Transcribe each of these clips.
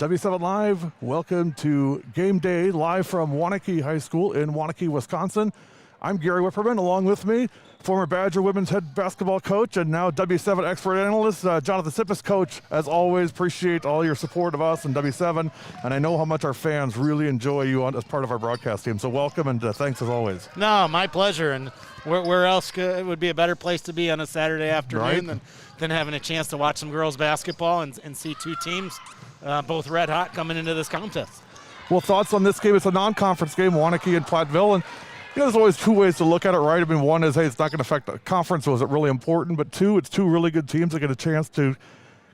W7 Live, welcome to Game Day, live from Waunakee High School in Waunakee, Wisconsin. I'm Gary Whipperman, along with me, former Badger women's head basketball coach and now W7 expert analyst, Jonathan Sippis. Coach, as always, appreciate all your support of us and W7, and I know how much our fans really enjoy you as part of our broadcast team, so welcome and thanks as always. No, my pleasure, and where else would be a better place to be on a Saturday afternoon than having a chance to watch some girls basketball and see two teams both red hot coming into this contest. Well, thoughts on this game? It's a non-conference game, Waunakee and Platteville, and there's always two ways to look at it, right? I mean, one is, hey, it's not going to affect the conference, so is it really important? But two, it's two really good teams that get a chance to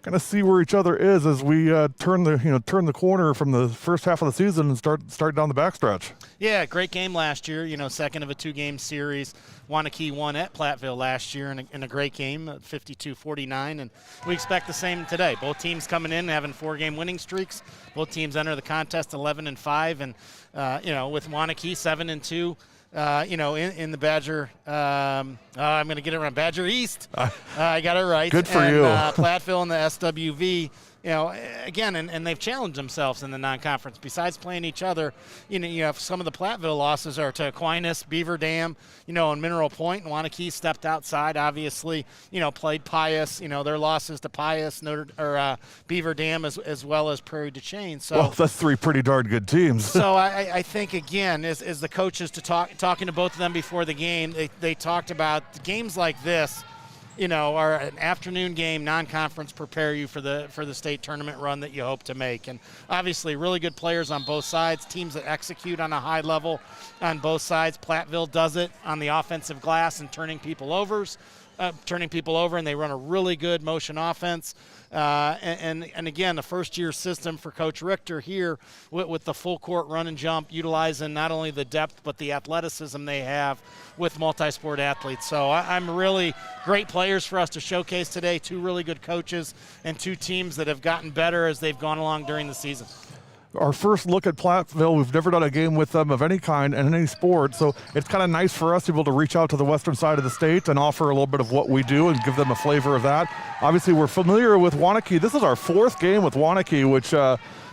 kind of see where each other is as we turn the corner from the first half of the season and start down the backstretch. Yeah, great game last year. Second of a two-game series. Waunakee won at Platteville last year in a great game, 52-49, and we expect the same today. Both teams coming in having four-game winning streaks. Both teams enter the contest 11-5, and with Waunakee 7-2. In the Badger, I'm going to get it around, Badger East. I got it right. Good for you. Platteville and the SWV, again, and they've challenged themselves in the non-conference. Besides playing each other, you have some of the Platteville losses are to Aquinas, Beaver Dam, and Mineral Point. And Waunakee stepped outside, obviously, played Pius, their losses to Pius, Beaver Dam, as well as Prairie du Chien. So, well, that's three pretty darn good teams. So I think, again, as the coaches talking to both of them before the game, they talked about games like this, are an afternoon game, non-conference, prepare you for the state tournament run that you hope to make. And obviously really good players on both sides, teams that execute on a high level on both sides. Platteville does it on the offensive glass and turning people over, and they run a really good motion offense. And again, the first-year system for Coach Richter here with the full-court run and jump, utilizing not only the depth but the athleticism they have with multi-sport athletes. So I'm really great players for us to showcase today, two really good coaches and two teams that have gotten better as they've gone along during the season. Our first look at Platteville, we've never done a game with them of any kind and in any sport, so it's kind of nice for us to be able to reach out to the western side of the state and offer a little bit of what we do and give them a flavor of that. Obviously, we're familiar with Waunakee. This is our fourth game with Waunakee, which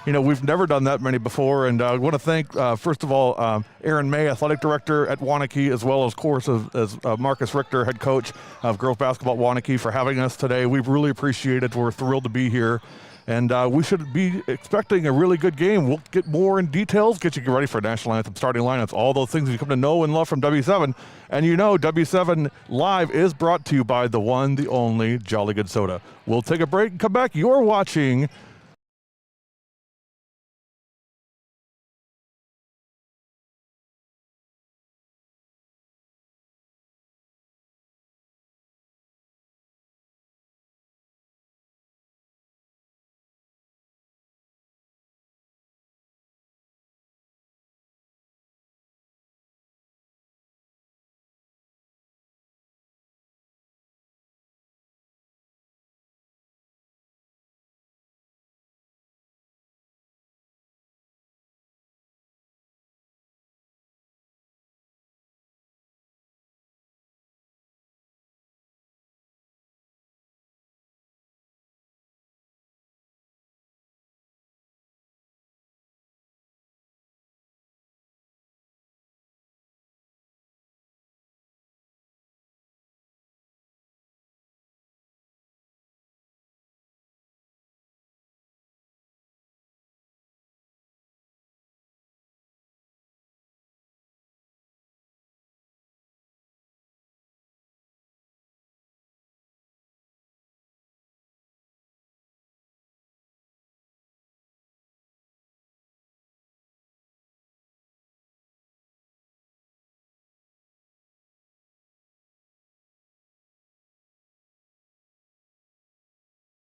we've never done that many before, and I want to thank, first of all, Aaron May, athletic director at Waunakee, as well as, of course, as Marcus Richter, head coach of girls basketball at Waunakee, for having us today. We really appreciate it. We're thrilled to be here. And we should be expecting a really good game. We'll get more in details, get you ready for national anthem, starting lineups, all those things you come to know and love from W7. And W7 Live is brought to you by the one, the only Jolly Good Soda. We'll take a break and come back. You're watching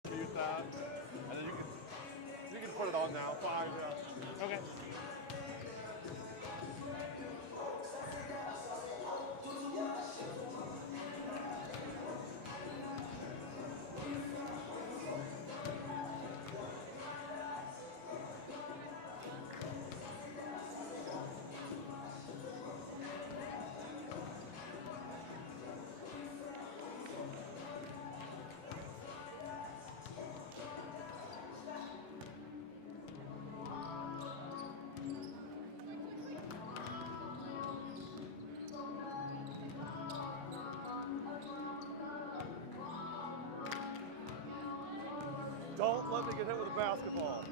and then you can put it on now. 5. Okay. Don't let me get hit with a basketball.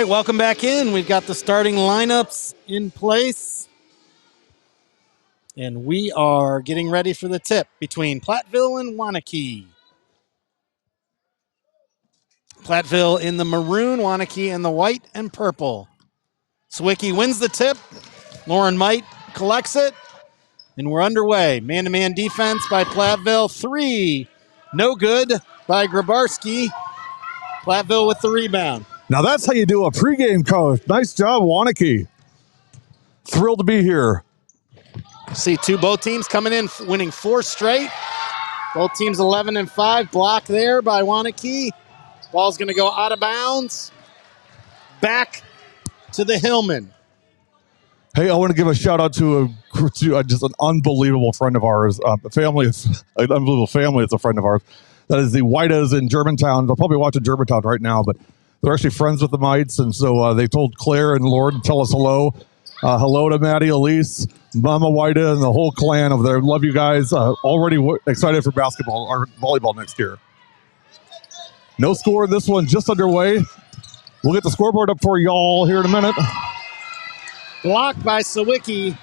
right, welcome back in. We've got the starting lineups in place. And we are getting ready for the tip between Platteville and Waunakee. Platteville in the maroon, Waunakee in the white and purple. Swicky wins the tip. Lauren Might collects it. And we're underway. Man-to-man defense by Platteville. 3, no good by Grabarski. Platteville with the rebound. Now that's how you do a pregame, coach. Nice job, Waunakee. Thrilled to be here. See both teams coming in, winning 4 straight. Both teams 11-5. Block there by Waunakee. Ball's going to go out of bounds. Back to the Hillman. Hey, I want to give a shout out to just an unbelievable friend of ours, an unbelievable family. It's a friend of ours. That is the Whitas in Germantown. They'll probably watch in Germantown right now, but they're actually friends with the Mites, and so they told Claire and Lord to tell us hello. Hello to Maddie, Elise, Mama Whita, and the whole clan over there. Love you guys. Already excited for basketball or volleyball next year. No score in this one, just underway. We'll get the scoreboard up for y'all here in a minute. Blocked by Sawicki.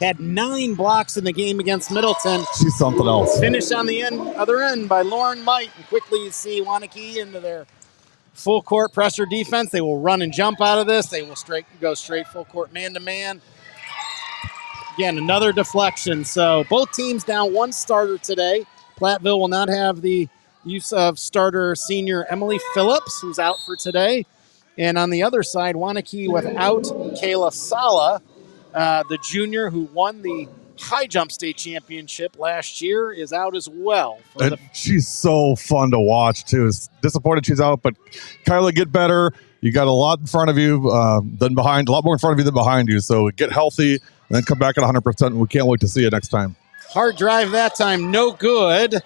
Had 9 blocks in the game against Middleton. She's something else. Finished on the other end by Lauren Might. And quickly you see Waunakee into their full court pressure defense. They will run and jump out of this. They will go straight full court man-to-man. Again, another deflection. So both teams down 1 starter today. Platteville will not have the use of starter senior Emily Phillips, who's out for today. And on the other side, Waunakee without Kayla Sala, the junior who won the high jump state championship last year, is out as well. She's so fun to watch, too. It's disappointed she's out, but Kyla, get better. You got a lot in front of you than behind, a lot more in front of you than behind you. So get healthy and then come back at 100%. And we can't wait to see you next time. Hard drive that time, no good.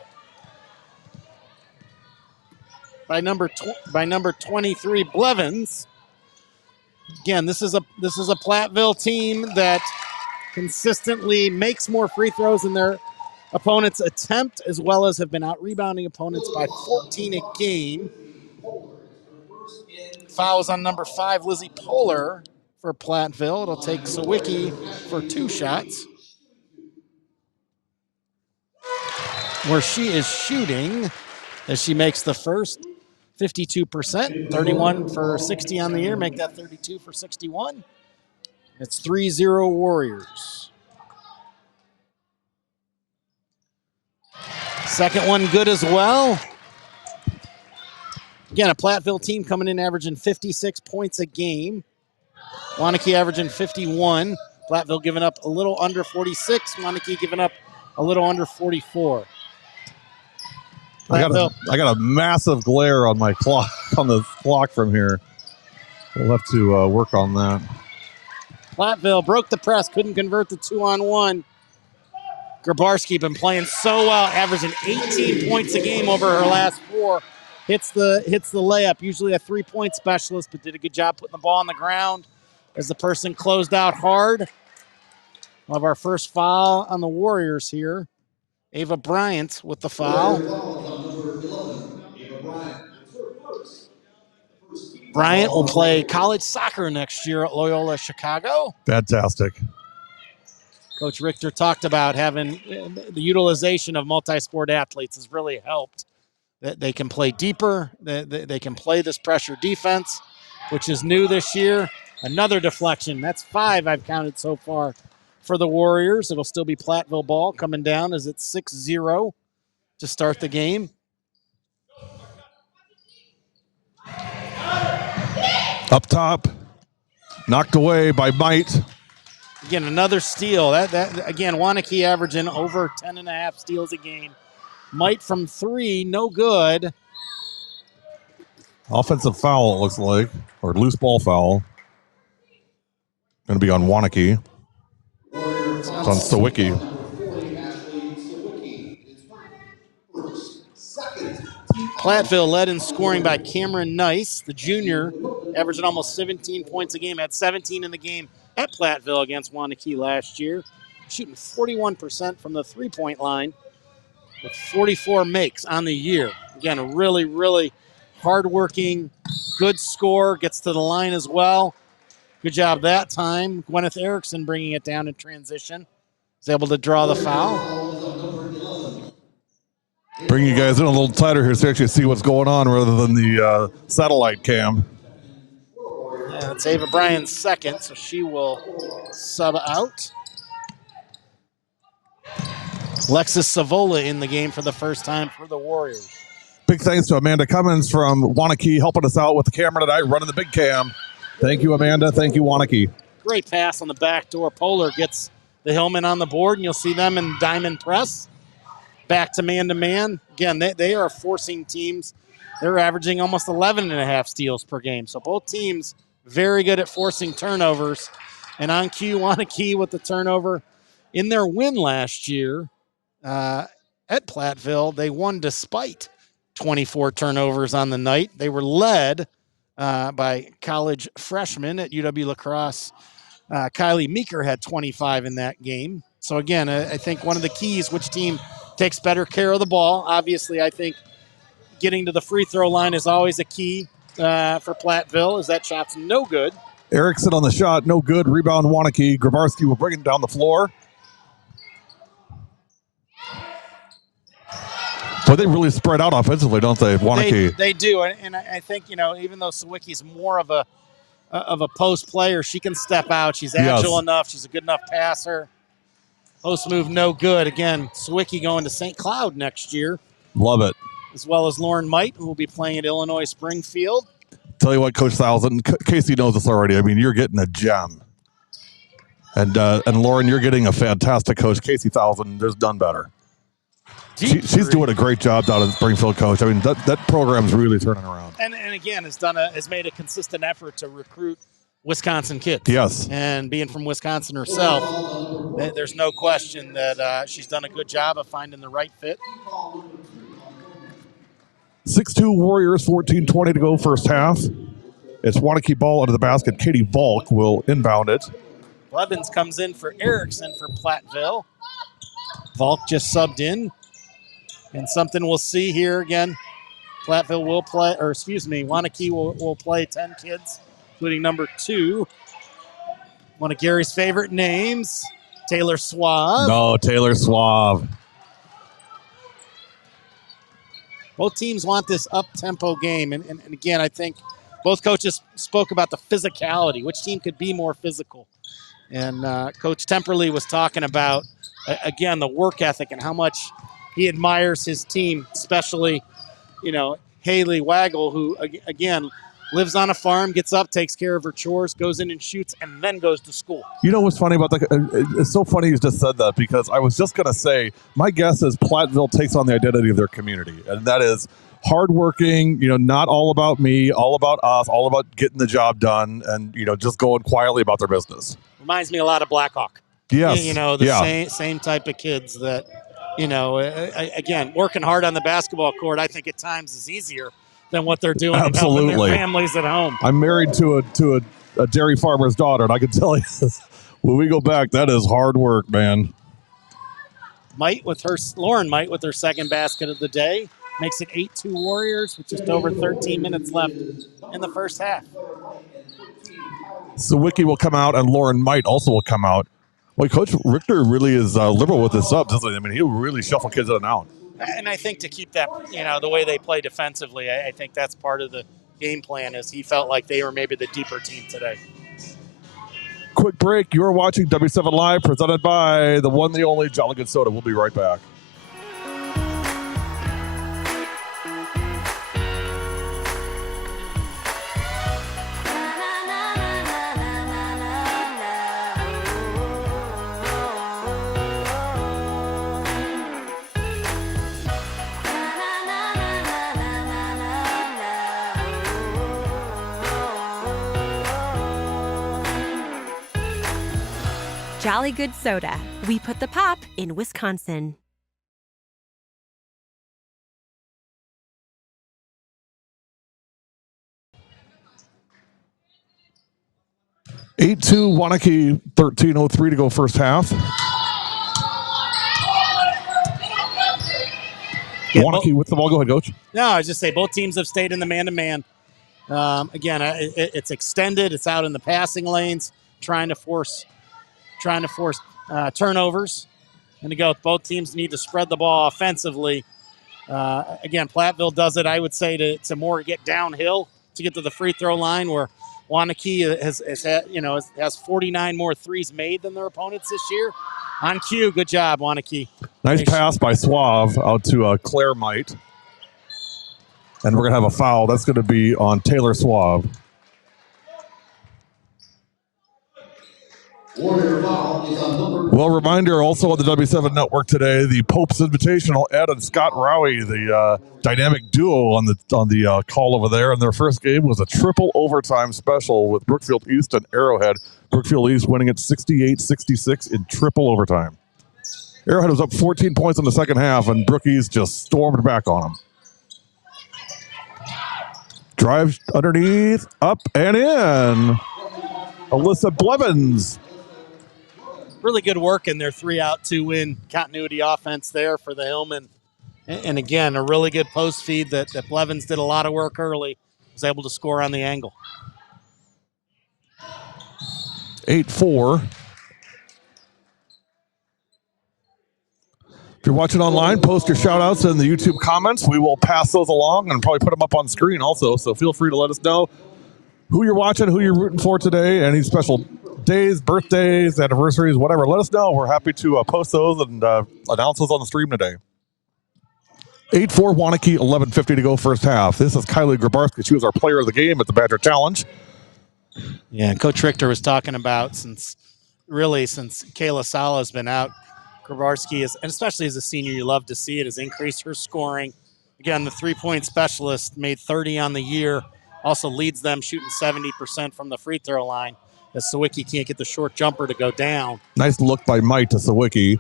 By number 23, Blevins. Again, this is a Platteville team that consistently makes more free throws than their opponents attempt, as well as have been out rebounding opponents by 14 a game. Fouls on number 5, Lizzie Poehler for Platteville. It'll take Sawicki for 2 shots, where she is shooting as she makes the first. 52%, 31 for 60 on the year, make that 32 for 61. It's 3-0 Warriors. Second one good as well. Again, a Platteville team coming in averaging 56 points a game. Waunakee averaging 51. Platteville giving up a little under 46. Waunakee giving up a little under 44. I got a massive glare on my clock, on the clock from here. We'll have to work on that. Platteville broke the press, couldn't convert the 2-on-1. Grabarski been playing so well, averaging 18 points a game over her last 4. Hits the layup, usually a 3-point specialist, but did a good job putting the ball on the ground as the person closed out hard. We'll have our first foul on the Warriors here. Ava Bryant with the foul. Bryant will play college soccer next year at Loyola Chicago. Fantastic. Coach Richter talked about having the utilization of multi-sport athletes has really helped. That they can play deeper, they can play this pressure defense, which is new this year. Another deflection. That's 5 I've counted so far for the Warriors. It'll still be Platteville ball coming down as it's 6-0 to start the game. Up top, knocked away by Might. Again, another steal. That again, Waunakee averaging over 10.5 steals a game. Might from 3, no good. Offensive foul, it looks like, or loose ball foul. Going to be on Waunakee. It's on Sawicki. Platteville led in scoring by Cameron Nice, the junior, averaging almost 17 points a game, had 17 in the game at Platteville against Waunakee last year, shooting 41% from the three-point line with 44 makes on the year. Again, a really, really hardworking, good score, gets to the line as well. Good job that time. Gwyneth Erickson bringing it down in transition. Is able to draw the foul. Bring you guys in a little tighter here so you actually see what's going on rather than the satellite cam. Yeah, it's Ava Bryan's second, so she will sub out. Alexis Savola in the game for the first time for the Warriors. Big thanks to Amanda Cummins from Waunakee helping us out with the camera tonight, running the big cam. Thank you, Amanda. Thank you, Waunakee. Great pass on the back door. Polar gets the Hillman on the board, and you'll see them in diamond press. Back to man-to-man. Again, they are forcing teams. They're averaging almost 11.5 steals per game. So both teams very good at forcing turnovers. And on cue, Waunakee with the turnover. In their win last year at Platteville, they won despite 24 turnovers on the night. They were led by college freshmen at UW La Crosse. Kylie Meeker had 25 in that game. So again, I think one of the keys, which team takes better care of the ball. Obviously, I think getting to the free throw line is always a key for Platteville, as that shot's no good. Erickson on the shot, no good. Rebound, Waunakee. Grabarski will bring it down the floor. But they really spread out offensively, don't they, Waunakee? They do, and I think, even though Sawicki's more of a post player, she can step out. She's agile enough. She's a good enough passer. Post move, no good. Again, Sawicki going to St. Cloud next year. Love it. As well as Lauren Might, who will be playing at Illinois Springfield. Tell you what, Coach Thousand, Casey knows this already. I mean, you're getting a gem. And Lauren, you're getting a fantastic coach. Casey Thousand, there's done better. She's doing a great job down at Springfield, Coach. I mean, that program's really turning around. And again, has made a consistent effort to recruit Wisconsin kids. Yes. And being from Wisconsin herself, there's no question that she's done a good job of finding the right fit. 6-2 Warriors, 14:20 to go first half. It's Waunakee ball under the basket. Katie Volk will inbound it. Blevins comes in for Erickson for Platteville. Volk just subbed in. And something we'll see here again. Platteville will play, Waunakee will play 10 kids, including number 2. One of Gary's favorite names, Taylor Suave. No, Taylor Suave. Both teams want this up-tempo game. And again, I think both coaches spoke about the physicality. Which team could be more physical? And Coach Temperley was talking about, again, the work ethic and how much he admires his team, especially, Haley Waggle, who, again, lives on a farm, gets up, takes care of her chores, goes in and shoots, and then goes to school. You know what's funny about that? It's so funny you just said that, because I was just going to say, my guess is Platteville takes on the identity of their community, and that is hardworking, not all about me, all about us, all about getting the job done, and, just going quietly about their business. Reminds me a lot of Blackhawk. Yes. Same type of kids that, again, working hard on the basketball court, I think at times is easier than what they're doing. Absolutely. Helping their families at home. I'm married to a dairy farmer's daughter, and I can tell you, when we go back, that is hard work, man. Lauren Might with her second basket of the day. Makes it 8-2 Warriors with just over 13 minutes left in the first half. Sawicki will come out, and Lauren Might also will come out. Well, Coach Richter really is liberal with his subs, doesn't he? I mean, he'll really shuffle kids in and out. And I think to keep that, the way they play defensively, I think that's part of the game plan, is he felt like they were maybe the deeper team today. Quick break. You're watching W7 Live, presented by the one, the only Jolly Good Soda. We'll be right back. Jolly Good Soda. We put the pop in Wisconsin. (8-2) Waunakee, 13:03 to go first half. Waunakee with the ball. Go ahead, Coach. No, I was just say both teams have stayed in the man-to-man. Again, it's extended. It's out in the passing lanes, trying to force turnovers. And to go, both teams need to spread the ball offensively. Again, Platteville does it, I would say, to more get downhill to get to the free throw line, where Waunakee has 49 more threes made than their opponents this year. On cue, good job, Waunakee. Nice pass by Suave out to Claire Might. And we're going to have a foul. That's going to be on Taylor Suave. Well, reminder also on the W7 Network today, the Pope's Invitational, Ed and Scott Rowie, the dynamic duo on the call over there. And their first game was a triple overtime special with Brookfield East and Arrowhead. Brookfield East winning it 68-66 in triple overtime. Arrowhead was up 14 points in the second half, and Brook East just stormed back on them. Drive underneath, up and in. Alyssa Blevins. Really good work in their 3-out, 2-win continuity offense there for the Hillman. And again, a really good post feed that Blevins did a lot of work early, was able to score on the angle. 8-4. If you're watching online, post your shout-outs in the YouTube comments. We will pass those along and probably put them up on screen also, so feel free to let us know who you're watching, who you're rooting for today, any special days, birthdays, anniversaries, whatever. Let us know. We're happy to post those and announce those on the stream today. 8-4 Waunakee, 11:50 to go first half. This is Kylie Grabarski. She was our player of the game at the Badger Challenge. Yeah, and Coach Richter was talking about since Kayla Sala's been out, Grabarski is, and especially as a senior, you love to see it, has increased her scoring. Again, the three-point specialist made 30 on the year, also leads them shooting 70% from the free throw line, as Sawicki can't get the short jumper to go down. Nice look by Mike to Sawicki.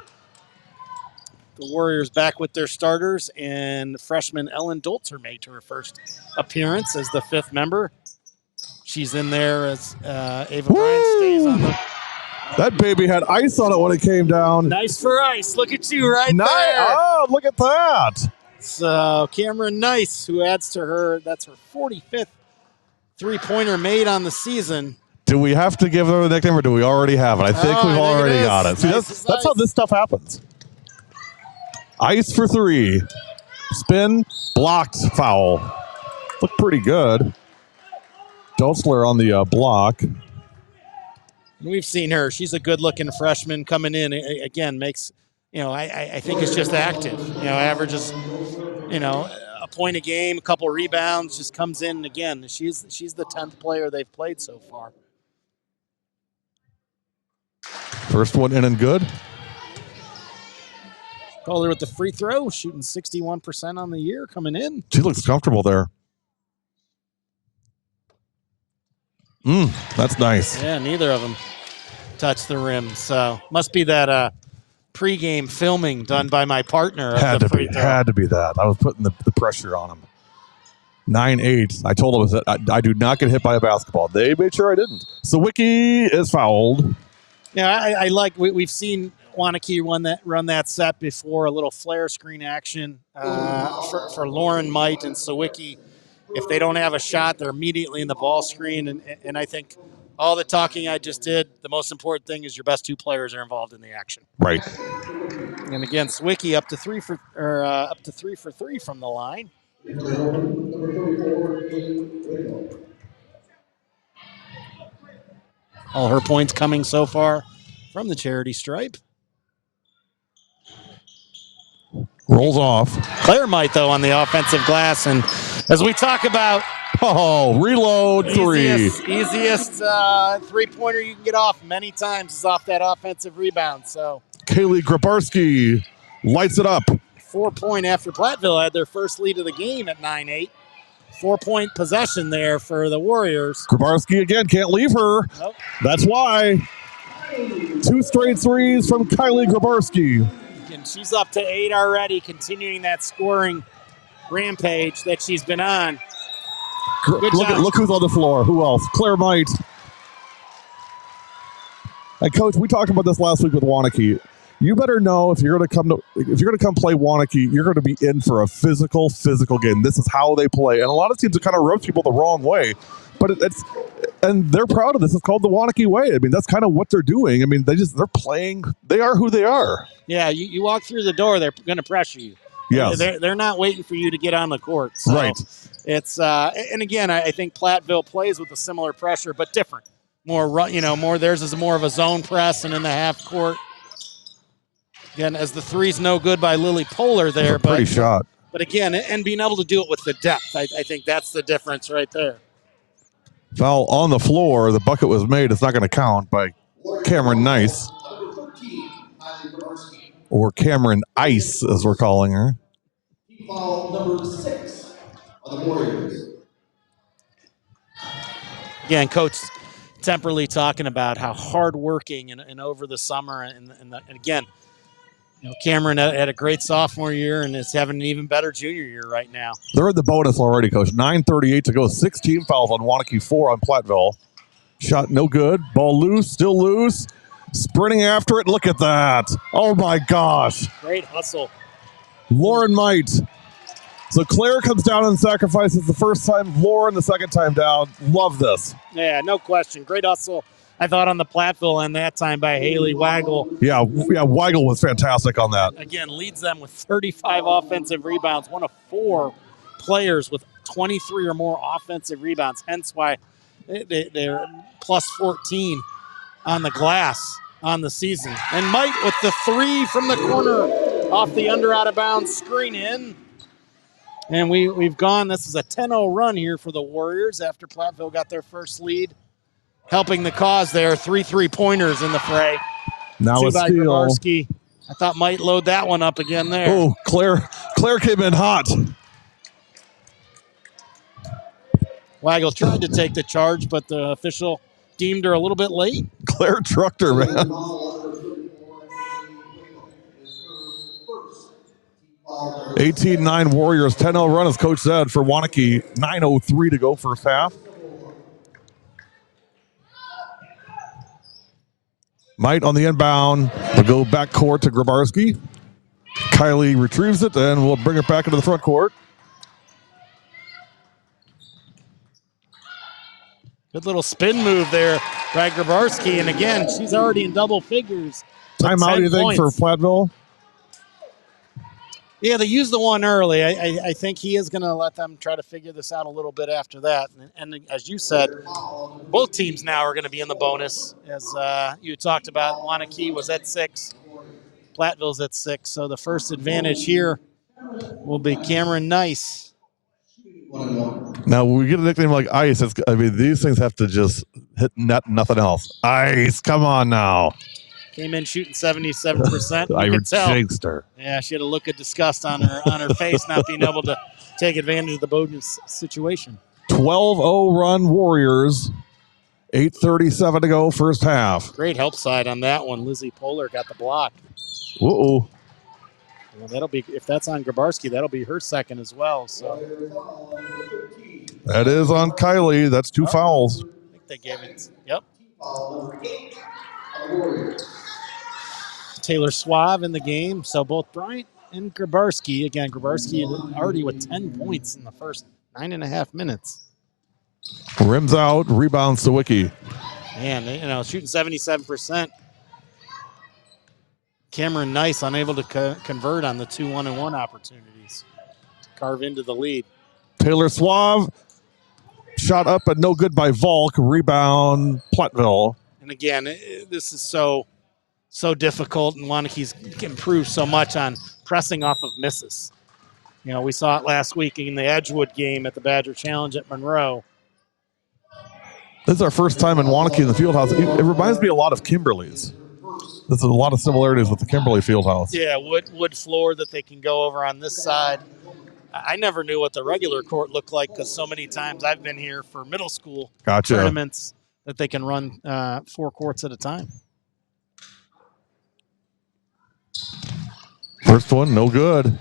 The Warriors back with their starters, and freshman Ellen Dolzer made to her first appearance as the fifth member. She's in there as Ava Bryant stays on the... That baby had ice on it when it came down. Nice for ice. Look at you right there. Oh, look at that. So Cameron Nice, who adds to her, that's her 45th three-pointer made on the season. Do we have to give her a nickname, or do we already have it? I think we've already got it. See, that's how this stuff happens. Ice for three. Spin, blocked, foul. Looked pretty good. Dolzler on the block. We've seen her. She's a good-looking freshman coming in. Again, makes, I think it's just active. Averages, a point a game, a couple rebounds, just comes in. And again, she's the 10th player they've played so far. First one in and good. Calder with the free throw, shooting 61% on the year coming in. She looks comfortable there. That's nice. Yeah, neither of them touched the rim. So must be that pregame filming done by my partner. Had to be that. I was putting the pressure on him. 9-8. I told him that I do not get hit by a basketball. They made sure I didn't. Sawicki is fouled. Yeah, I like. We've seen Waunakee run that set before. A little flare screen action for Lauren Might and Sawicki. If they don't have a shot, they're immediately in the ball screen. And I think all the talking I just did, the most important thing is your best two players are involved in the action. Right. And again, Sawicki up to three for three from the line. All her points coming so far from the charity stripe. Rolls off. Claire Might, though, on the offensive glass. And as we talk about... reload three. Easiest three-pointer you can get off many times is off that offensive rebound. So Kaylee Grabarski lights it up. 4-point after Platteville had their first lead of the game at 9-8. 4-point possession there for the Warriors. Grabarski again, can't leave her. Nope. That's why. 2 straight threes from Kylie Grabarski. And she's up to 8 already, continuing that scoring rampage that she's been on. Look who's on the floor. Who else? Claire Might. And, Coach, we talked about this last week with Waunakee. You better know if you're going to come play Waunakee, you're going to be in for a physical game. This is how they play, and a lot of teams kind of rub people the wrong way, but and they're proud of this. It's called the Waunakee way. I mean, that's kind of what they're doing. I mean, they're playing. They are who they are. Yeah, you walk through the door, they're going to pressure you. Yes. They're not waiting for you to get on the court. So right. It's and again, I think Platteville plays with a similar pressure, but different. More theirs is more of a zone press and in the half court. Again, as the three's no good by Lily Poehler there. Pretty shot. But again, and being able to do it with the depth, I think that's the difference right there. Foul on the floor. The bucket was made. It's not going to count by Cameron Nice. Or Cameron Ice, as we're calling her. Foul number 6 on the Warriors. Again, Coach Temperley talking about how hardworking and over the summer. And again, Cameron had a great sophomore year and is having an even better junior year right now. They're in the bonus already, Coach. 9:38 to go. 16 fouls on Waunakee, 4 on Platteville. Shot no good. Ball loose, still loose. Sprinting after it. Look at that. Oh, my gosh. Great hustle. Lauren Might. So Claire comes down and sacrifices the first time. Lauren the second time down. Love this. Yeah, no question. Great hustle, I thought, on the Platteville end that time by Haley Waggle. Yeah, Weigel was fantastic on that. Again, leads them with 35 offensive rebounds. One of 4 players with 23 or more offensive rebounds. Hence why they're plus 14 on the glass on the season. And Mike with the 3 from the corner off the out of bounds screen in. And we've gone, this is a 10-0 run here for the Warriors after Platteville got their first lead. Helping the cause there, 3 3-pointers in the fray. Now 2 a by steal. Grabarski. I thought might load that one up again there. Oh, Claire came in hot. Waggle tried to take the charge, but the official deemed her a little bit late. Claire trucked her, man. 18-9 Warriors, 10-0 run, as Coach said, for Waunakee. 9:03 to go first half. Might on the inbound. We'll go back court to Grabarski. Kylie retrieves it, and we'll bring it back into the front court. Good little spin move there by Grabarski. And again, she's already in double figures. Timeout, you think, for Platteville? Yeah, they used the one early. I think he is going to let them try to figure this out a little bit after that. And as you said, both teams now are going to be in the bonus. As you talked about, Waunakee was at 6. Platteville's at 6. So the first advantage here will be Cameron Nice. Now, we get a nickname like Ice. These things have to just hit net, nothing else. Ice, come on now. Came in shooting 77%. I tell. jinxed her. Yeah, she had a look of disgust on her face, not being able to take advantage of the bonus situation. 12-0 run Warriors. 8:37 to go first half. Great help side on that one. Lizzie Poehler got the block. Uh-oh. Well, that'll be, if that's on Grabarski, that'll be her second as well. So that is on Kylie. That's 2 fouls. I think they gave it. Yep. Taylor Suave in the game. So both Bryant and Grabarski. Again, Grabarski already with 10 points in the first 9.5 minutes. Rims out, rebounds to Wiki. Man, shooting 77%. Cameron Nice unable to convert on the 2 1-and-1 opportunities to carve into the lead. Taylor Suave shot up but no good by Volk. Rebound Platteville. And again, this is so difficult, and Waunakee's improved so much on pressing off of misses. We saw it last week in the Edgewood game at the Badger Challenge at Monroe. This is our first time in Waunakee in the Fieldhouse. It reminds me a lot of Kimberly's. There's a lot of similarities with the Kimberly Fieldhouse. Yeah, wood floor that they can go over on this side. I never knew what the regular court looked like because so many times I've been here for middle school tournaments that they can run 4 courts at a time. First one, no good.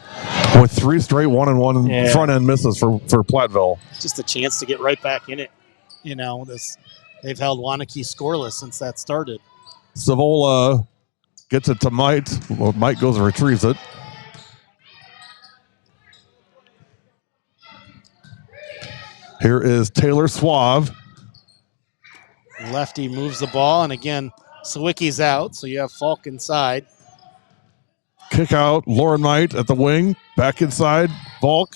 With 3 straight 1-and-1 front-end misses for Platteville. Just a chance to get right back in it. They've held Waunakee scoreless since that started. Savola Gets it to Mite. Well, Mite goes and retrieves it. Here is Taylor Suave. Lefty moves the ball, and again, Sawicki's out, so you have Falk inside. Kick out, Lauren Mite at the wing. Back inside, Volk.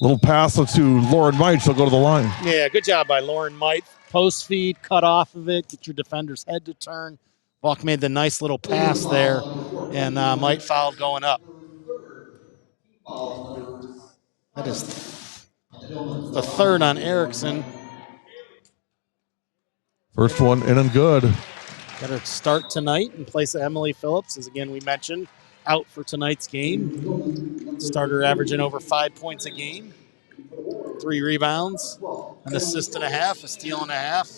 Little pass to Lauren Mite. She'll go to the line. Yeah, good job by Lauren Mite. Post feed, cut off of it, get your defender's head to turn. Volk made the nice little pass there, and Mite fouled going up. That is the third on Erickson. First one in and good. Got her start tonight in place of Emily Phillips, as again we mentioned, out for tonight's game. Starter averaging over 5 points a game, 3 rebounds, an assist and a half, a steal and a half.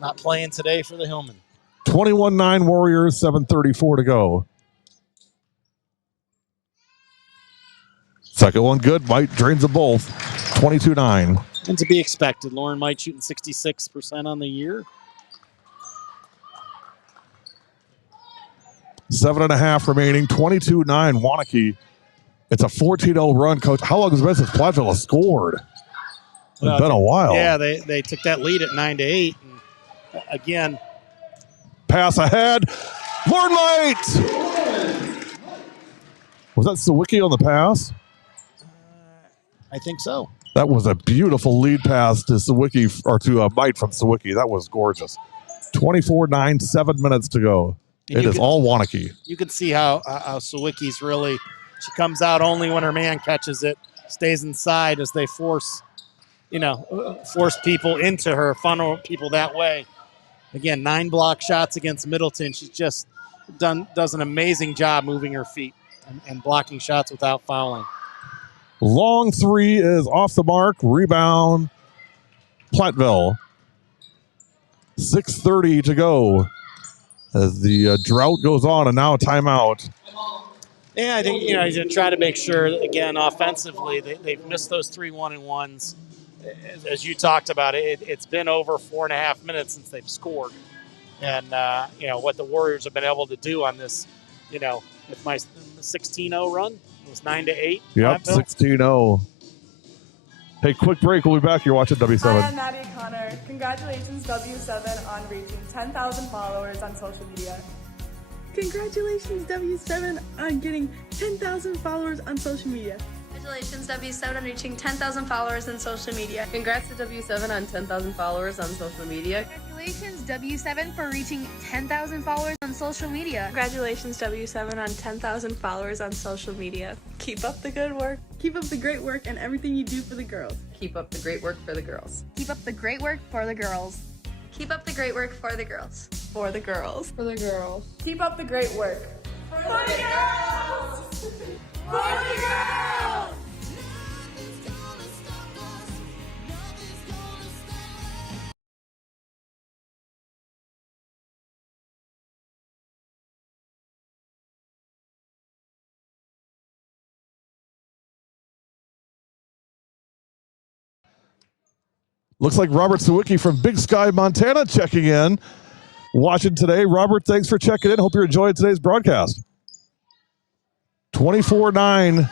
Not playing today for the Hillman. 21-9 Warriors, 7:34 to go. Second one good. Mite drains them both. 22-9. And to be expected, Lauren Mite shooting 66% on the year. 7.5 remaining. 22-9 Waunakee. It's a 14-0 run, Coach. How long has it been since Platteville has scored? It's been a while. Yeah, they took that lead at 9-8. And again, pass ahead. Lauren Mite! Was that Sawicki on the pass? I think so. That was a beautiful lead pass to Sawicki, or to Mite from Sawicki. That was gorgeous. 24-9, 7 minutes to go. It is all Waunakee. You can see how Sawicki's really, she comes out only when her man catches it, stays inside as they force people into her, funnel people that way. Again, 9 block shots against Middleton. She's just does an amazing job moving her feet and blocking shots without fouling. Long three is off the mark. Rebound, Platteville. 6:30 to go as the drought goes on, and now a timeout. Yeah, I think, he's going to try to make sure, again, offensively, they've missed those 3 1-and-1s. As you talked about, it's been over 4.5 minutes since they've scored. And, what the Warriors have been able to do on this, with my 16-0 run, it was 9-8. Yep, 16-0. Hey, quick break. We'll be back. You're watching W7. Hi, I'm Maddie Connor. Congratulations, W7, on reaching 10,000 followers on social media. Congratulations, W7, on getting 10,000 followers on social media. Congratulations, W7, on reaching 10,000 followers on social media. Congrats to W7 on 10,000 followers on social media. Congratulations, W7, for reaching 10,000 followers on social media. Congratulations, W7, on 10,000 followers on social media. Keep up the good work. Keep up the great work and everything you do for the girls. Keep up the great work for the girls. Keep up the great work for the girls. Keep up the great work for the girls. For the girls. For the girls. Keep up the great work. For the girls! For the girls! Looks like Robert Sawicki from Big Sky, Montana, checking in. Watching today. Robert, thanks for checking in. Hope you're enjoying today's broadcast. 24-9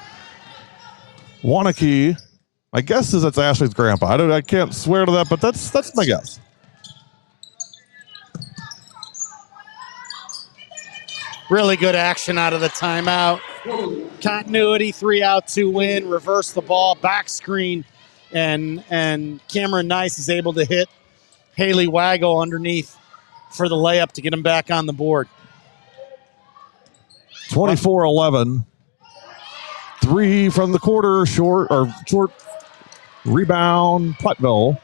Waunakee. My guess is it's Ashley's grandpa. I can't swear to that, but that's my guess. Really good action out of the timeout. Continuity, 3 out, 2 win, reverse the ball, back screen, and Cameron Nice is able to hit Haley Waggle underneath for the layup to get him back on the board. 24-11. 3 from the quarter, short rebound, Platteville.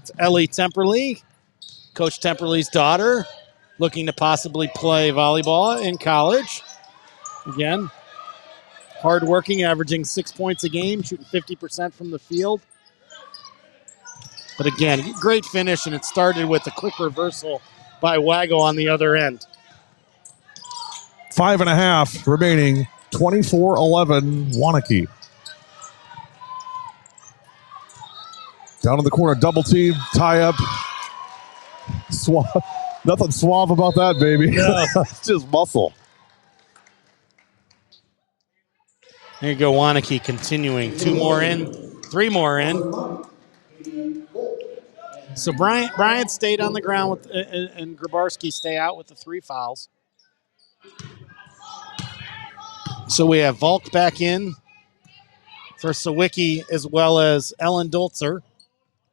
It's Ellie Temperley, Coach Temperley's daughter, looking to possibly play volleyball in college. Again, hardworking, averaging 6 points a game, shooting 50% from the field. But again, great finish, and it started with a quick reversal by Waggle on the other end. 5.5 remaining. 24-11 Waunakee. Down in the corner, double team, tie up. Nothing suave about that, baby. No. It's just muscle. There you go, Waunakee continuing. 2 more in, 3 more in. So Bryant stayed on the ground with, and Grabarski stay out with the 3 fouls. So we have Volk back in for Sawicki as well as Ellen Dolzer.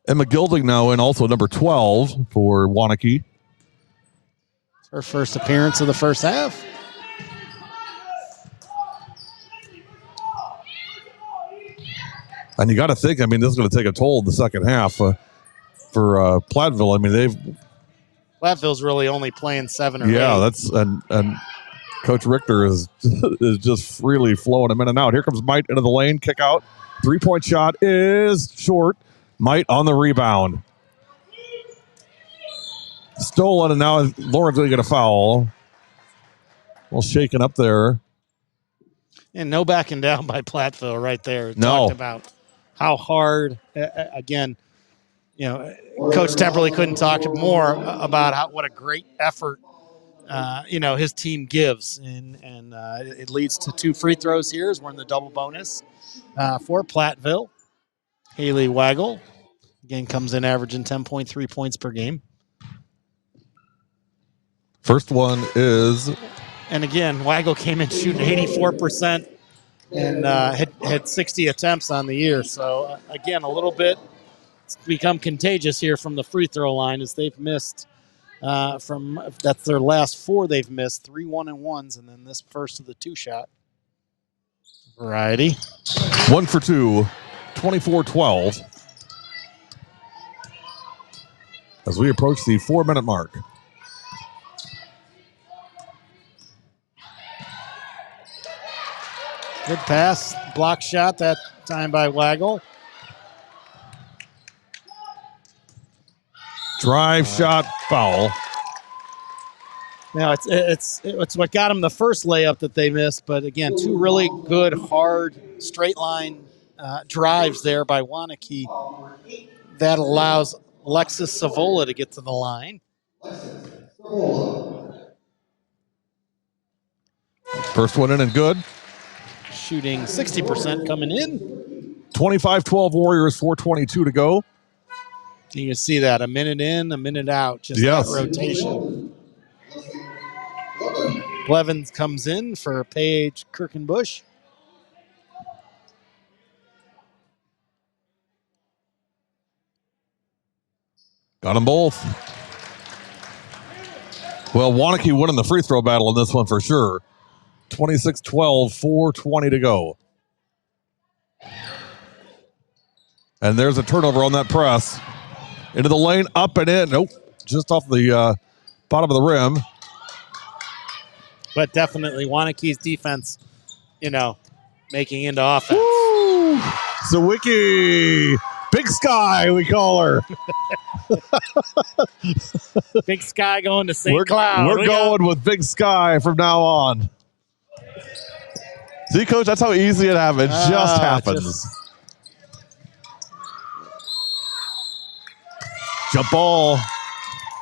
And McGilding now in also number 12 for Waunakee. Her first appearance of the first half. And you got to think, I mean, this is going to take a toll in the second half for Platteville. I mean, Platteville's really only playing 7 or 8. Yeah, that's and Coach Richter is just freely flowing them in and out. Here comes Might into the lane, kick out. 3-point shot is short. Might on the rebound. Stolen, and now Lauren's going to get a foul. A little shaken up there. And no backing down by Platteville right there. No. Talked about how hard, again, you know, Coach Temperley couldn't talk more about what a great effort, you know, his team gives. And it leads to 2 free throws here as we're in the double bonus for Platteville. Haley Waggle, again, comes in averaging 10.3 points per game. First one is... And again, Waggle came in shooting 84% and had 60 attempts on the year. So, again, a little bit it's become contagious here from the free throw line as they've missed that's their last 4 they've missed, 3 1-and-1s, and then this first of the 2-shot variety. 1 for 2, 24-12. As we approach the 4-minute mark. Good pass, block shot that time by Waggle. Drive shot, foul. Now it's what got them the first layup that they missed, but again, 2 really good, hard, straight line drives there by Waunakee. That allows Alexis Savola to get to the line. First one in and good. Shooting 60% coming in. 25-12 Warriors, 4:22 to go. You can see that a minute in, a minute out, just Yes. that rotation. Blevins comes in for Paige Kirkenbush. Got them both. Well, Waunakee winning the free throw battle in this one for sure. 26-12, 4:20 to go. And there's a turnover on that press. Into the lane, up and in. Nope, just off the bottom of the rim. But definitely Waunakee's defense, you know, making into offense. Woo! Sawicki, Big Sky, we call her. Big Sky going to St. Cloud. We're going with Big Sky from now on. See, Coach, that's how easy it happens. It just happens. Jump ball.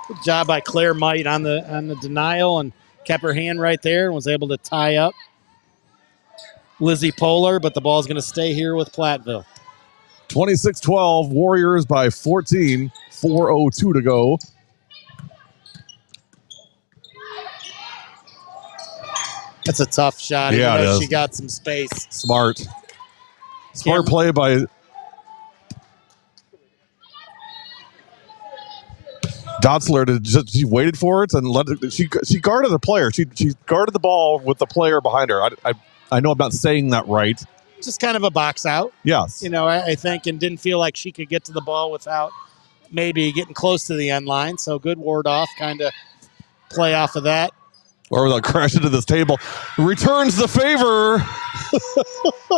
Good job by Claire Might on the denial and kept her hand right there and was able to tie up Lizzie Polar, but the ball's going to stay here with Platteville. 26-12, Warriors by 14, 4:02 to go. That's a tough shot. Yeah, even it though is. She got some space. Smart play by Dotzler. She waited for it and let it. She guarded the player. She guarded the ball with the player behind her. I know I'm not saying that right. Just kind of a box out. Yes. You know, I think, and didn't feel like she could get to the ball without maybe getting close to the end line. So good ward off, kind of play off of that. Or without crashing into this table. Returns the favor.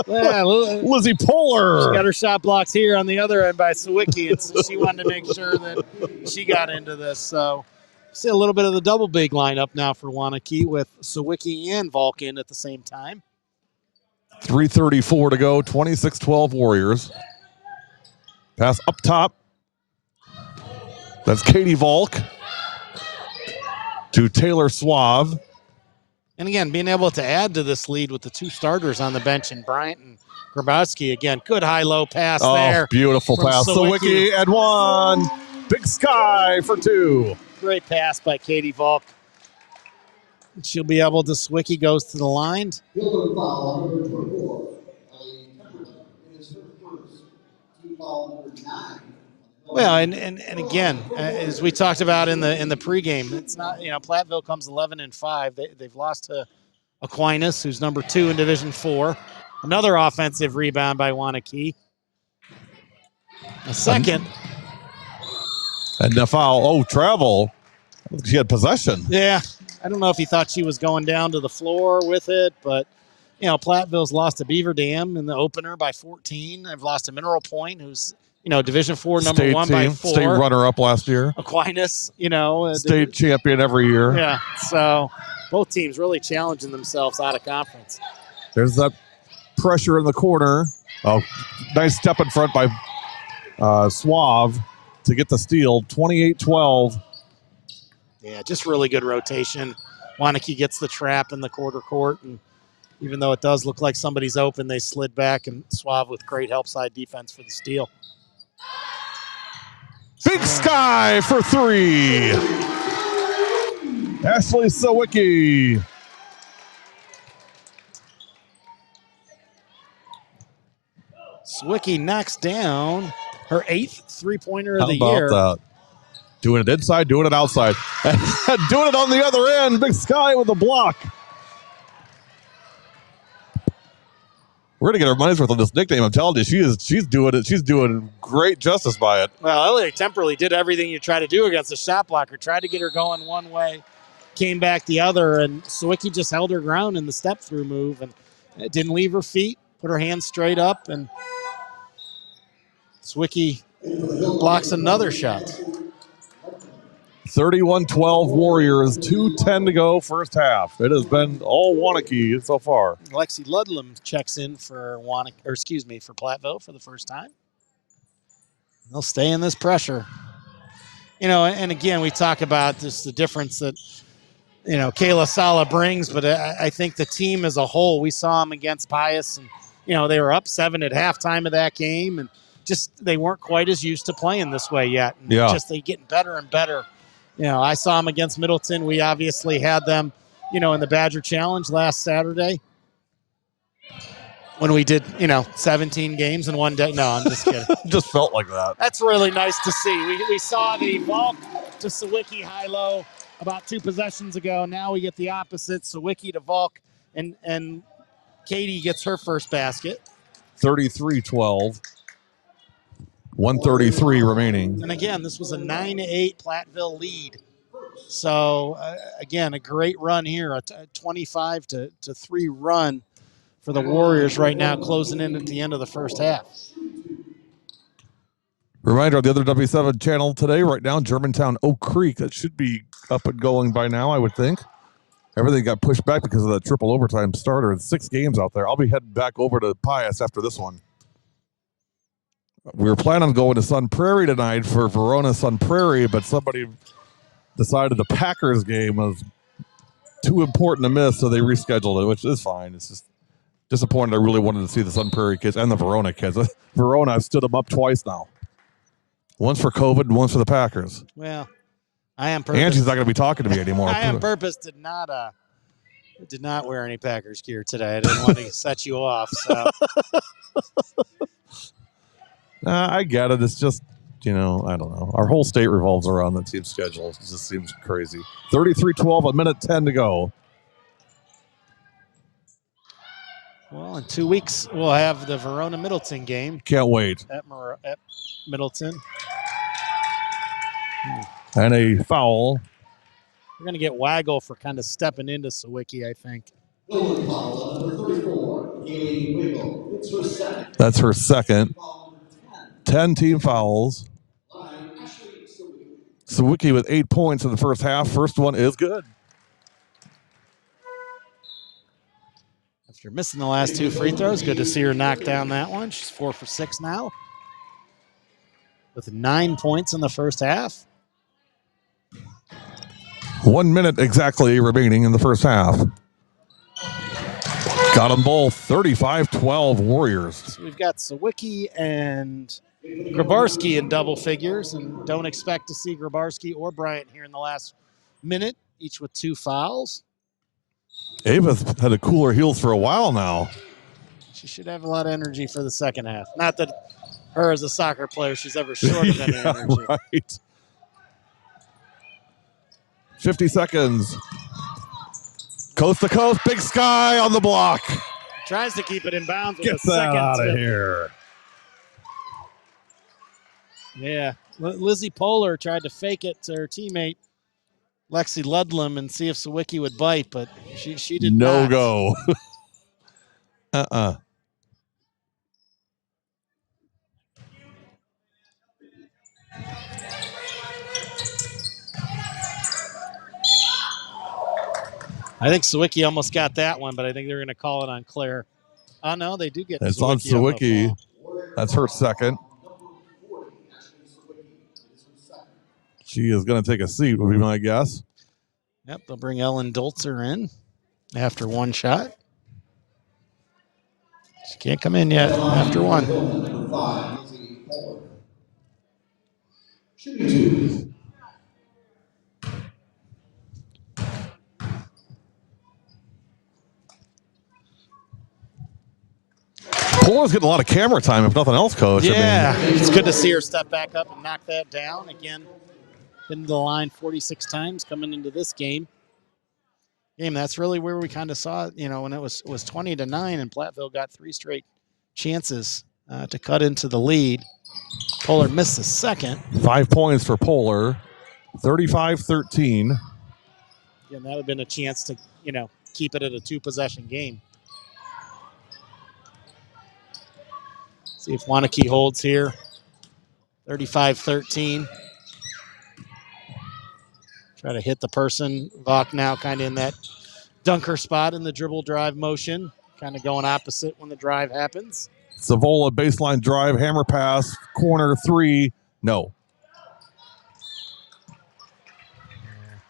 Yeah, Lizzie Polar. she got her shot blocks here on the other end by Sawicki, and so she wanted to make sure that she got into this. So see a little bit of the double big lineup now for Waunakee with Sawicki and Vulcan at the same time. 3:34 to go. 26-12 Warriors. Pass up top. That's Katie Volk. to Taylor Suave. And again, being able to add to this lead with the 2 starters on the bench in Bryant and Grabowski. Again, good high-low pass there. Beautiful pass. Sawicki and 1. Big Sky for 2. Great pass by Katie Volk. She'll be able to, Sawicki goes to the line. Fielder foul on number 24. Ellie Pemberton. It is her first. Team foul number 9. Well, and again, as we talked about in the pregame, it's not, Platteville comes 11-5. They've lost to Aquinas, who's number 2 in Division 4. Another offensive rebound by Waunakee. A second. And the foul. Oh, travel. She had possession. Yeah. I don't know if he thought she was going down to the floor with it, but, Platteville's lost to Beaver Dam in the opener by 14. They've lost to Mineral Point, who's, Division 4 number State 1 team, by 4. State runner-up last year. Aquinas, State champion every year. Yeah, so both teams really challenging themselves out of conference. There's that pressure in the corner. Oh, nice step in front by Suave to get the steal. 28-12. Yeah, just really good rotation. Waunakee gets the trap in the quarter court, and even though it does look like somebody's open, they slid back, and Suave with great help side defense for the steal. Big Sky for 3. Ashley Sawicki. Sawicki knocks down her 8th three-pointer of the How year. about that? Doing it inside, doing it outside. And doing it on the other end. Big Sky with a block. We're going to get our money's worth on this nickname. I'm telling you, she's doing it. She's doing great justice by it. Well, Elliot Temperley did everything you try to do against a shot blocker. Tried to get her going one way, came back the other, and Sawicki just held her ground in the step-through move, and it didn't leave her feet, put her hands straight up, and Sawicki blocks another shot. 31-12 Warriors, 2:10 to go first half. It has been all Waunakee so far. Lexi Ludlam checks in for for Platteville for the first time. They'll stay in this pressure. And again, we talk about the difference that, Kayla Sala brings, but I think the team as a whole, we saw them against Pius, and, they were up 7 at halftime of that game, and just they weren't quite as used to playing this way yet. And just they getting better and better. I saw them against Middleton. We obviously had them, in the Badger Challenge last Saturday when we did, 17 games in one day. No, I'm just kidding. Just felt like that. That's really nice to see. We saw the Volk to Sawicki high-low about 2 possessions ago. Now we get the opposite, Sawicki to Volk, and Katie gets her first basket. 33-12. 1:33 remaining. And again, this was a 9-8 Platteville lead. So, again, a great run here, a 25-3 run for the Warriors right now, closing in at the end of the first half. Reminder of the other W7 channel today, right now, Germantown Oak Creek. That should be up and going by now, I would think. Everything got pushed back because of that triple overtime starter. It's 6 games out there. I'll be heading back over to Pius after this one. We were planning on going to Sun Prairie tonight for Verona Sun Prairie, but somebody decided the Packers game was too important to miss, so they rescheduled it, which is fine. It's just disappointed. I really wanted to see the Sun Prairie kids and the Verona kids. Verona, I've stood them up twice now. Once for COVID and once for the Packers. Well, I am purpose. Angie's not going to be talking to me anymore. I on purpose did not wear any Packers gear today. I didn't want to set you off. So. I get it. It's just, I don't know. Our whole state revolves around the team schedule. It just seems crazy. 33-12, a minute 10 to go. Well, in 2 weeks, we'll have the Verona Middleton game. Can't wait. At Middleton. And a foul. We're going to get Waggle for kind of stepping into Sawicki, I think. That's her second. 10 team fouls. Sawicki with 8 points in the first half. First one is good. After missing the last 2 free throws, good to see her knock down that one. She's 4 for 6 now, with 9 points in the first half. 1 minute exactly remaining in the first half. Got them both, 35-12 Warriors. So we've got Sawicki and Grabarski in double figures, and don't expect to see Grabarski or Bryant here in the last minute, each with 2 fouls. Ava's had a cooler heels for a while now. She should have a lot of energy for the second half. Not that her as a soccer player, she's ever short of any energy. Right. 50 seconds. Coast to coast, Big Sky on the block. Tries to keep it in bounds with Get a second. that out of tip. here. Yeah. Lizzie Poehler tried to fake it to her teammate, Lexi Ludlam, and see if Sawicki would bite, but she did not. No go. I think Sawicki almost got that one, but I think they're going to call it on Claire. Oh, no, they do get It's Sawicki on Sawicki. the That's her second. She is going to take a seat, would be my guess. Yep, they'll bring Ellen Dolzer in after one shot. She can't come in yet after one. Poehler's getting a lot of camera time, if nothing else, Coach. Yeah, it's good to see her step back up and knock that down. Again, been to the line 46 times coming into this game. That's really where we kind of saw it, when it was 20-9 and Platteville got 3 straight chances to cut into the lead. Poehler missed the second. 5 points for Poehler, 35-13. Again, that would have been a chance to, keep it at a 2-possession game. See if Waunakee holds here. 35-13. Try to hit the person. Vaughn now kind of in that dunker spot in the dribble drive motion. Kind of going opposite when the drive happens. Savola baseline drive, hammer pass, corner 3. No.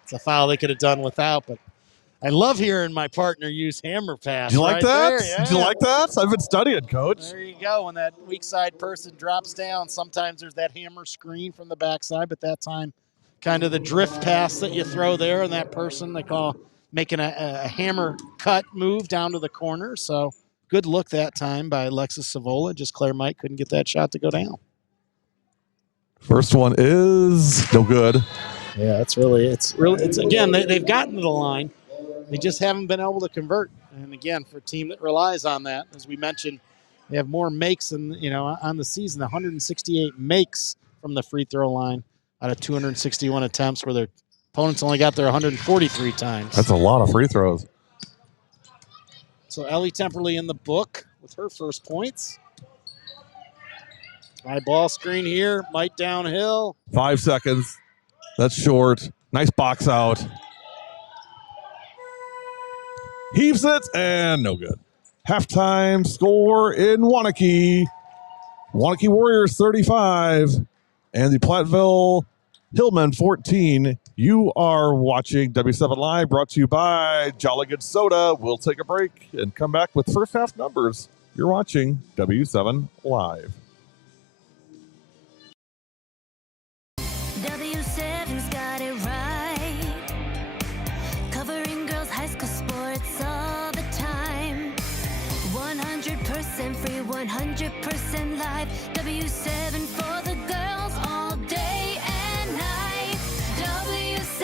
It's a foul they could have done without, but I love hearing my partner use hammer pass. Did you like that? There. Yeah. Did you like that? I've been studying, Coach. There you go. When that weak side person drops down, sometimes there's that hammer screen from the backside, but that time kind of the drift pass that you throw there, and that person they call making a hammer cut move down to the corner. So good look that time by Alexis Savola. Just Claire Mike couldn't get that shot to go down. First one is no good. Yeah, it's again, they've gotten to the line. They just haven't been able to convert. And again, for a team that relies on that, as we mentioned, they have more makes than, on the season, 168 makes from the free throw line out of 261 attempts, where their opponents only got there 143 times. That's a lot of free throws. So Ellie Temperley in the book with her first points. High ball screen here, Mike downhill. 5 seconds. That's short. Nice box out. Heaves it, and no good. Halftime score in Waunakee. Waunakee Warriors 35 and the Platteville Hillmen 14. You are watching W7 Live, brought to you by Jolly Good Soda. We'll take a break and come back with first half numbers. You're watching W7 Live. W7's got it right. Covering girls' high school sports all the time. 100% free, 100% live. W7 for the girls all day and night. W7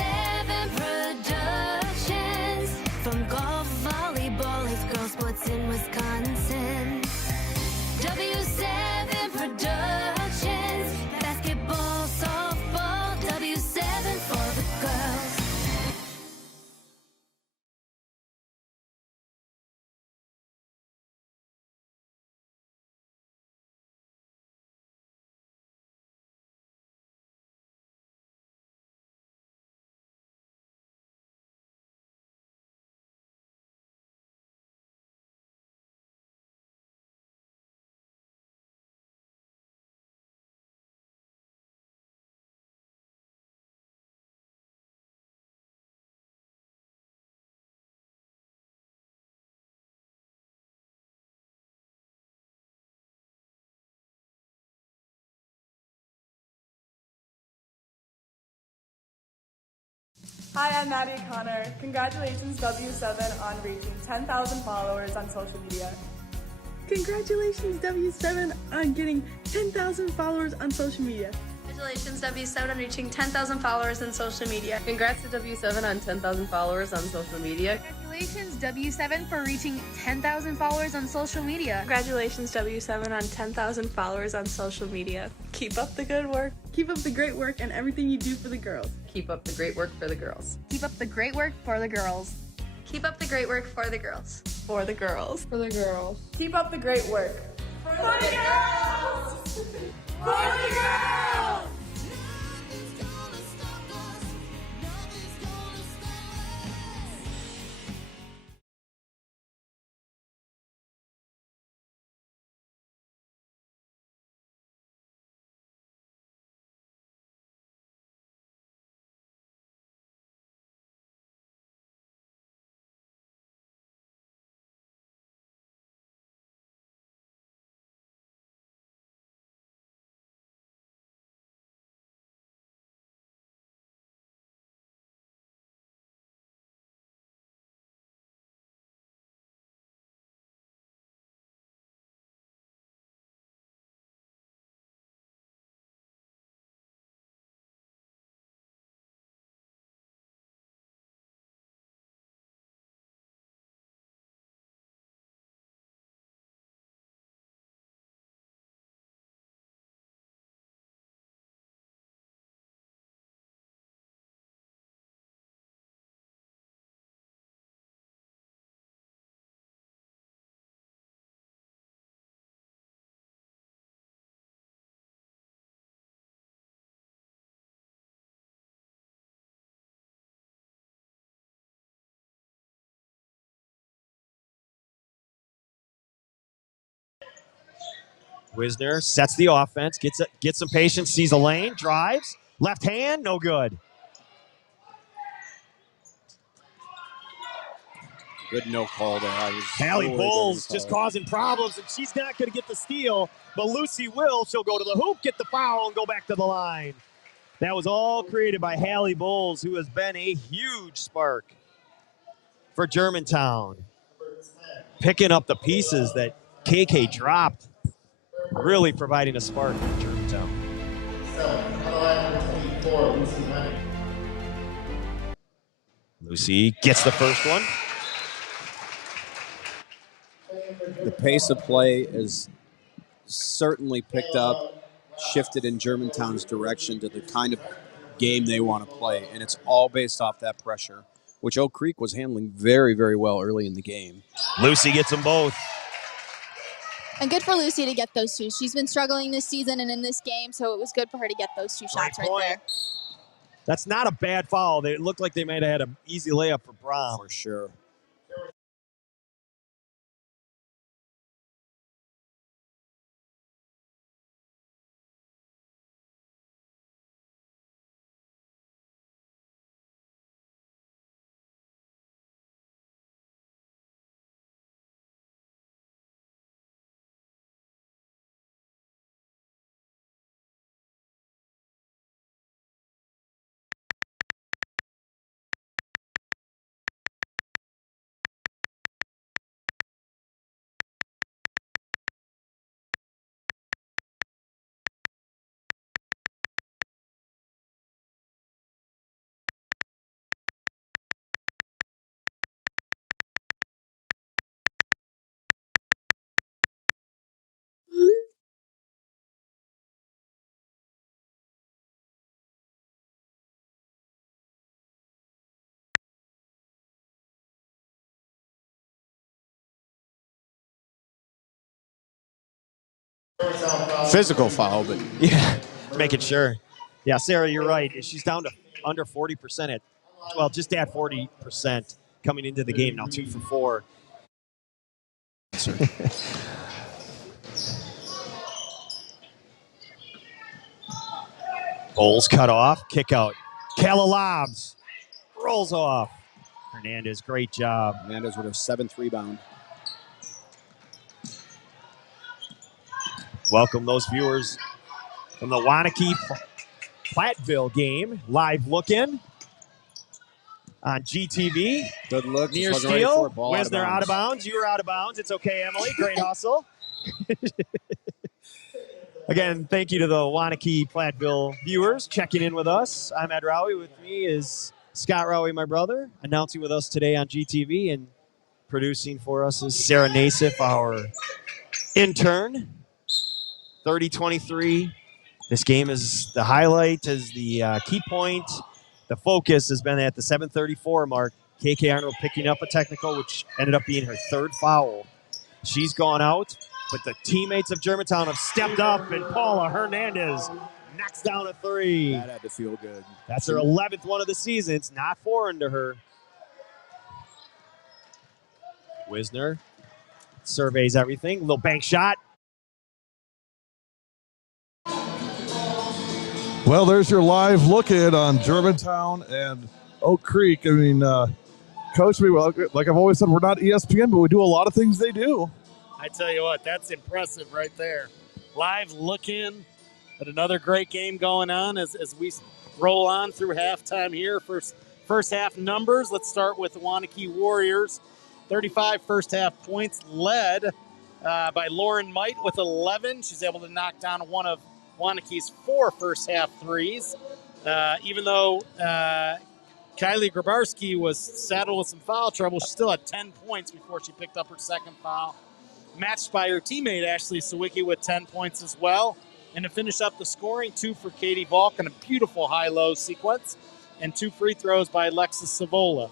Productions. From golf, volleyball, it's girls' sports in Wisconsin. W7 Productions. Hi, I'm Maddie Connor. Congratulations W7 on reaching 10,000 followers on social media. Congratulations W7 on getting 10,000 followers on social media. Congratulations W7 on reaching 10,000 followers on social media. Congrats to W7 on 10,000 followers on social media. Congratulations, W7, for reaching 10,000 followers on social media. Congratulations W7 on 10,000 followers on social media. Keep up the good work. Keep up the great work and everything you do for the girls. Keep up the great work for the girls. Keep up the great work for the girls. Keep up the great work for the girls. For the girls. For the girls. Keep up the great work. For the girls! For the girls! Wisner sets the offense, gets some patience, sees a lane, drives, left hand, no good. Good no call there. Hallie Bowles just causing problems, and she's not going to get the steal, but Lucy will. She'll go to the hoop, get the foul, and go back to the line. That was all created by Hallie Bowles, who has been a huge spark for Germantown. Picking up the pieces that KK dropped, really providing a spark for Germantown. Lucy gets the first one. The pace of play is certainly picked up, shifted in Germantown's direction to the kind of game they want to play, and it's all based off that pressure, which Oak Creek was handling very, very well early in the game. Lucy gets them both. And good for Lucy to get those two. She's been struggling this season and in this game, so it was good for her to get those two shots right there. That's not a bad foul. It looked like they might have had an easy layup for Brown. For sure. Physical foul, but yeah, making sure. Yeah, Sarah, you're right. She's down to under 40% just at 40% coming into the game now, 2 for 4. Bowles cut off, kick out. Kala lobs, rolls off. Hernandez, great job. Hernandez with her 7th rebound. Welcome those viewers from the Waunakee Platteville game. Live look-in. on GTV. Good look. Near Just wasn't ready for steal. it. Ball Wisner out of bounds. bounds. You were out of bounds. It's okay, Emily. Great hustle. Again, thank you to the Waunakee Platteville viewers checking in with us. I'm Ed Rowie. With me is Scott Rowie, my brother, announcing with us today on GTV, and producing for us is Sarah Nasif, our intern. 30-23. This game is the highlight, is the key point. The focus has been at the 7:34 mark. KK Arnold picking up a technical, which ended up being her third foul. She's gone out, but the teammates of Germantown have stepped up, and Paula Hernandez knocks down a three. That had to feel good. That's her 11th one of the season. It's not foreign to her. Wisner surveys everything. Little bank shot. Well, there's your live look-in on Germantown and Oak Creek. I mean, Coach, like I've always said, we're not ESPN, but we do a lot of things they do. I tell you what, that's impressive right there. Live look-in at another great game going on as we roll on through halftime here. First half numbers. Let's start with the Waunakee Warriors. 35 first half points, led by Lauren Might with 11. She's able to knock down one of Waunakee's 4 first half threes. Even though Kylie Grabarski was saddled with some foul trouble, she still had 10 points before she picked up her second foul. Matched by her teammate Ashley Sawicki with 10 points as well. And to finish up the scoring, 2 for Katie Volk in a beautiful high-low sequence, and 2 free throws by Alexis Savola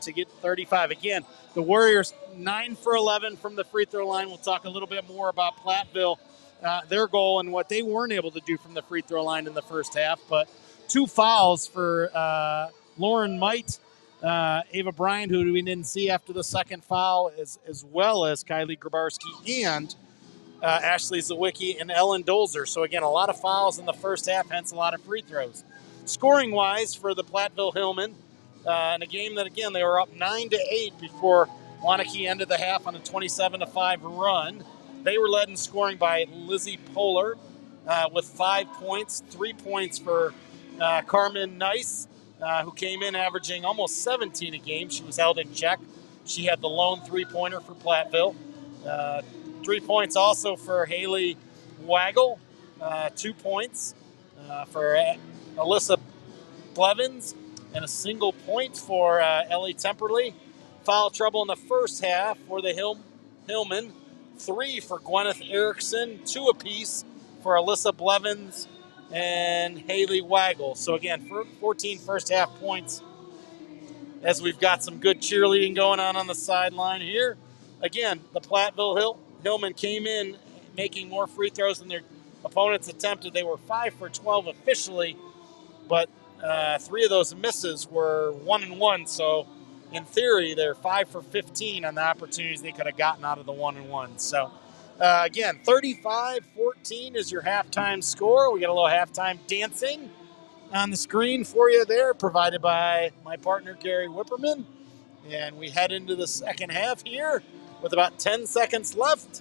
to get 35. Again, the Warriors 9 for 11 from the free throw line. We'll talk a little bit more about Platteville, their goal and what they weren't able to do from the free throw line in the first half. But 2 fouls for Lauren Might, Ava Bryant, who we didn't see after the second foul, as well as Kylie Grabarski and Ashley Zawicki and Ellen Dolzer. So, again, a lot of fouls in the first half, hence a lot of free throws. Scoring-wise for the Platteville Hillmen, in a game that, again, they were up 9-8 before Waunakee ended the half on a 27-5 run. They were led in scoring by Lizzie Polar with 5 points, 3 points for Carmen Nice, who came in averaging almost 17 a game. She was held in check. She had the lone three-pointer for Platteville. 3 points also for Haley Waggle, 2 points for Alyssa Blevins, and a single point for Ellie Temperley. Foul trouble in the first half for the Hillmen. 3 for Gwyneth Erickson, 2 apiece for Alyssa Blevins and Haley Waggle. So again, 14 first half points as we've got some good cheerleading going on the sideline here. Again, the Platteville Hillmen came in making more free throws than their opponents attempted. They were 5 for 12 officially, but 3 of those misses were 1-and-1. So in theory, they're 5 for 15 on the opportunities they could have gotten out of the 1-and-1. So again, 35-14 is your halftime score. We got a little halftime dancing on the screen for you there, provided by my partner, Gary Whipperman. And we head into the second half here with about 10 seconds left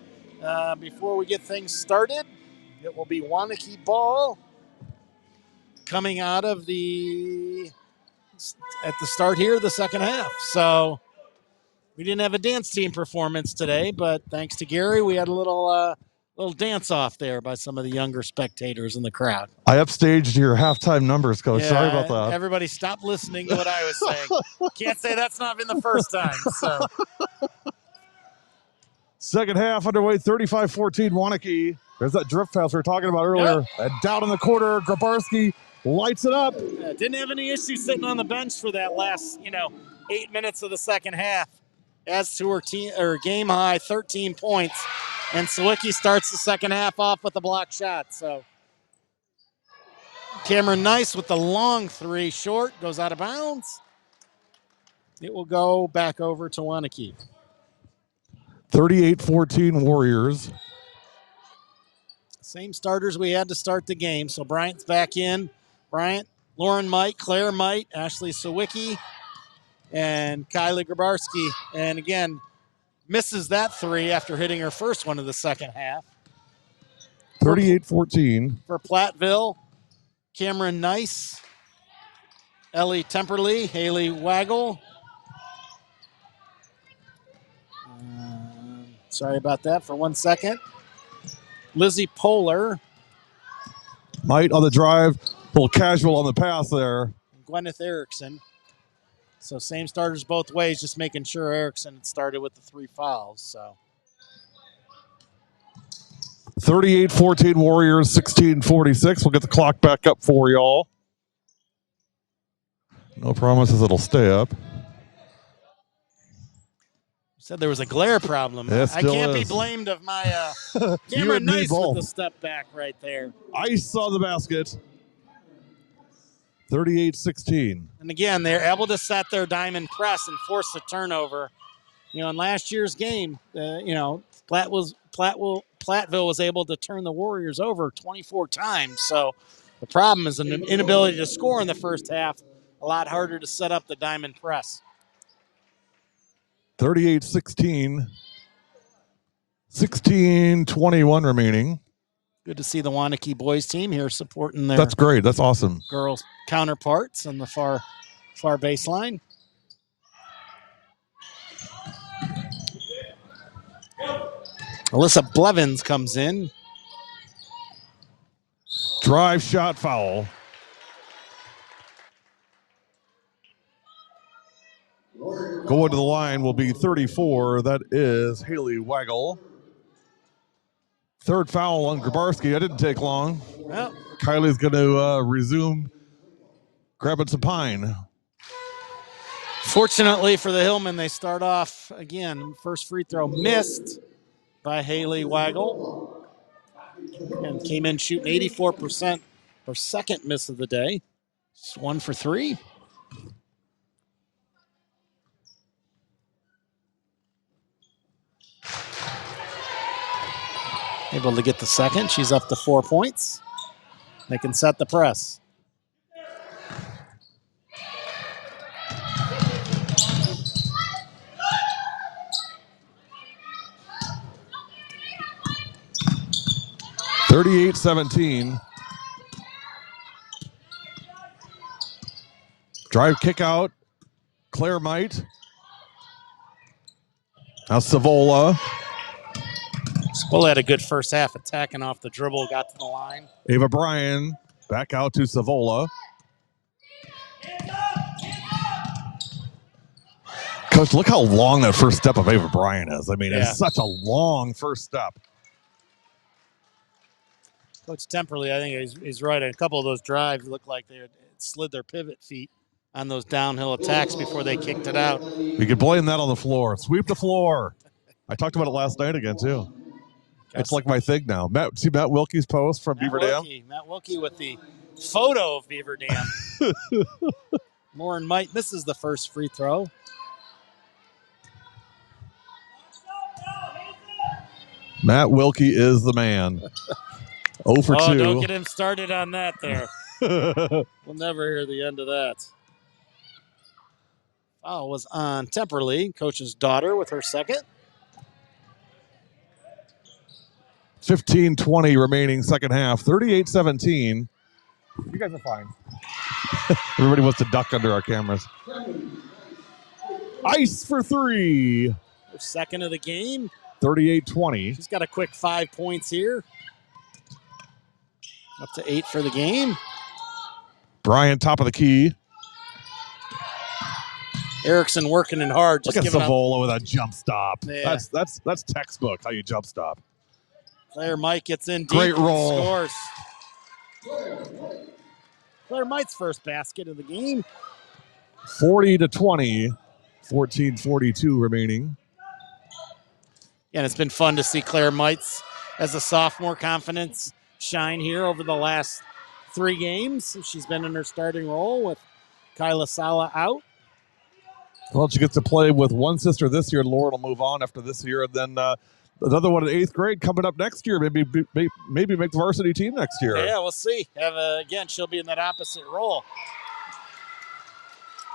before we get things started. It will be Waunakee ball coming out of at the start here of the second half. So we didn't have a dance team performance today, but thanks to Gary, we had a little dance off there by some of the younger spectators in the crowd. I upstaged your halftime numbers, Coach. Yeah, Sorry about that. Everybody stop listening to what I was saying. Can't say that's not been the first time. So Second half underway, 35-14 Waunakee. There's that drift pass we were talking about earlier. Yep. And down in the corner, Grabarski lights it up. Didn't have any issues sitting on the bench for that last, 8 minutes of the second half. Adds to her game high 13 points. And Sawicki starts the second half off with a block shot. So Cameron Nice with the long 3 short, goes out of bounds. It will go back over to Waunakee. 38-14 Warriors. Same starters we had to start the game. So Bryant's back in. Bryant, Lauren Might, Claire Might, Ashley Sawicki, and Kylie Grabarski. And again, misses that 3 after hitting her first one of the second half. 38-14. For Platteville, Cameron Nice, Ellie Temperley, Haley Waggle. Sorry about that for 1 second. Lizzie Polar. Might on the drive, a little casual on the pass there. Gwyneth Erickson. So same starters both ways, just making sure Erickson started with the 3 fouls. So 38-14 Warriors, 16-46. We'll get the clock back up for y'all. No promises it'll stay up. said there was a glare problem. I can't be blamed of my camera nice with the step back right there. Ice on the basket. 38-16. And again, they're able to set their diamond press and force the turnover. You know, in last year's game, Platteville was able to turn the Warriors over 24 times. So the problem is an inability to score in the first half. A lot harder to set up the diamond press. 38-16. 16-21 remaining. Good to see the Waunakee boys team here supporting their That's great. That's awesome. girls counterparts on the far baseline. Alyssa Blevins comes in. Drive shot foul. Going to the line will be 34. That is Haley Waggle. Third foul on Grabarski. That didn't take long. Well, Kylie's going to resume grabbing some pine. Fortunately for the Hillmen, they start off again. First free throw missed by Haley Waggle. And came in shooting 84%. Her second miss of the day. Just 1 for 3. Able to get the second. She's up to 4 points. They can set the press. (38-17). Drive kick out. Claire Might. Now Savola. Savola had a good first half, attacking off the dribble, got to the line. Ava Bryan back out to Savola. Coach, look how long that first step of Ava Bryan is. I mean, It's such a long first step. Coach Temperley, I think he's right. A couple of those drives looked like they had slid their pivot feet on those downhill attacks before they kicked it out. We could blame that on the floor. Sweep the floor. I talked about it last night again, too. It's like my thing now. See Matt Wilkie's post from Beaver Dam? Matt Wilkie with the photo of Beaver Dam. Lauren Might misses the first free throw. Matt Wilkie is the man. 0 for 2. Oh, don't get him started on that there. We'll never hear the end of that. Foul was on Temperley, coach's daughter, with her second. 15-20 remaining second half. 38-17. You guys are fine. Everybody wants to duck under our cameras. Ice for 3. Her second of the game. 38-20. She's got a quick 5 points here. Up to 8 for the game. Bryant, top of the key. Erickson working in hard. Look at Savola with a jump stop. Yeah. That's textbook how you jump stop. Claire Mike gets in deep. Great roll. Scores. Claire Mike's first basket of the game. 40-20. 14:42 remaining. And it's been fun to see Claire Mites as a sophomore confidence shine here over the last 3 games. She's been in her starting role with Kyla Sala out. Well, she gets to play with one sister this year. Lauren will move on after this year. And then another one in 8th grade coming up next year. Maybe make the varsity team next year. Yeah, we'll see. Again, she'll be in that opposite role.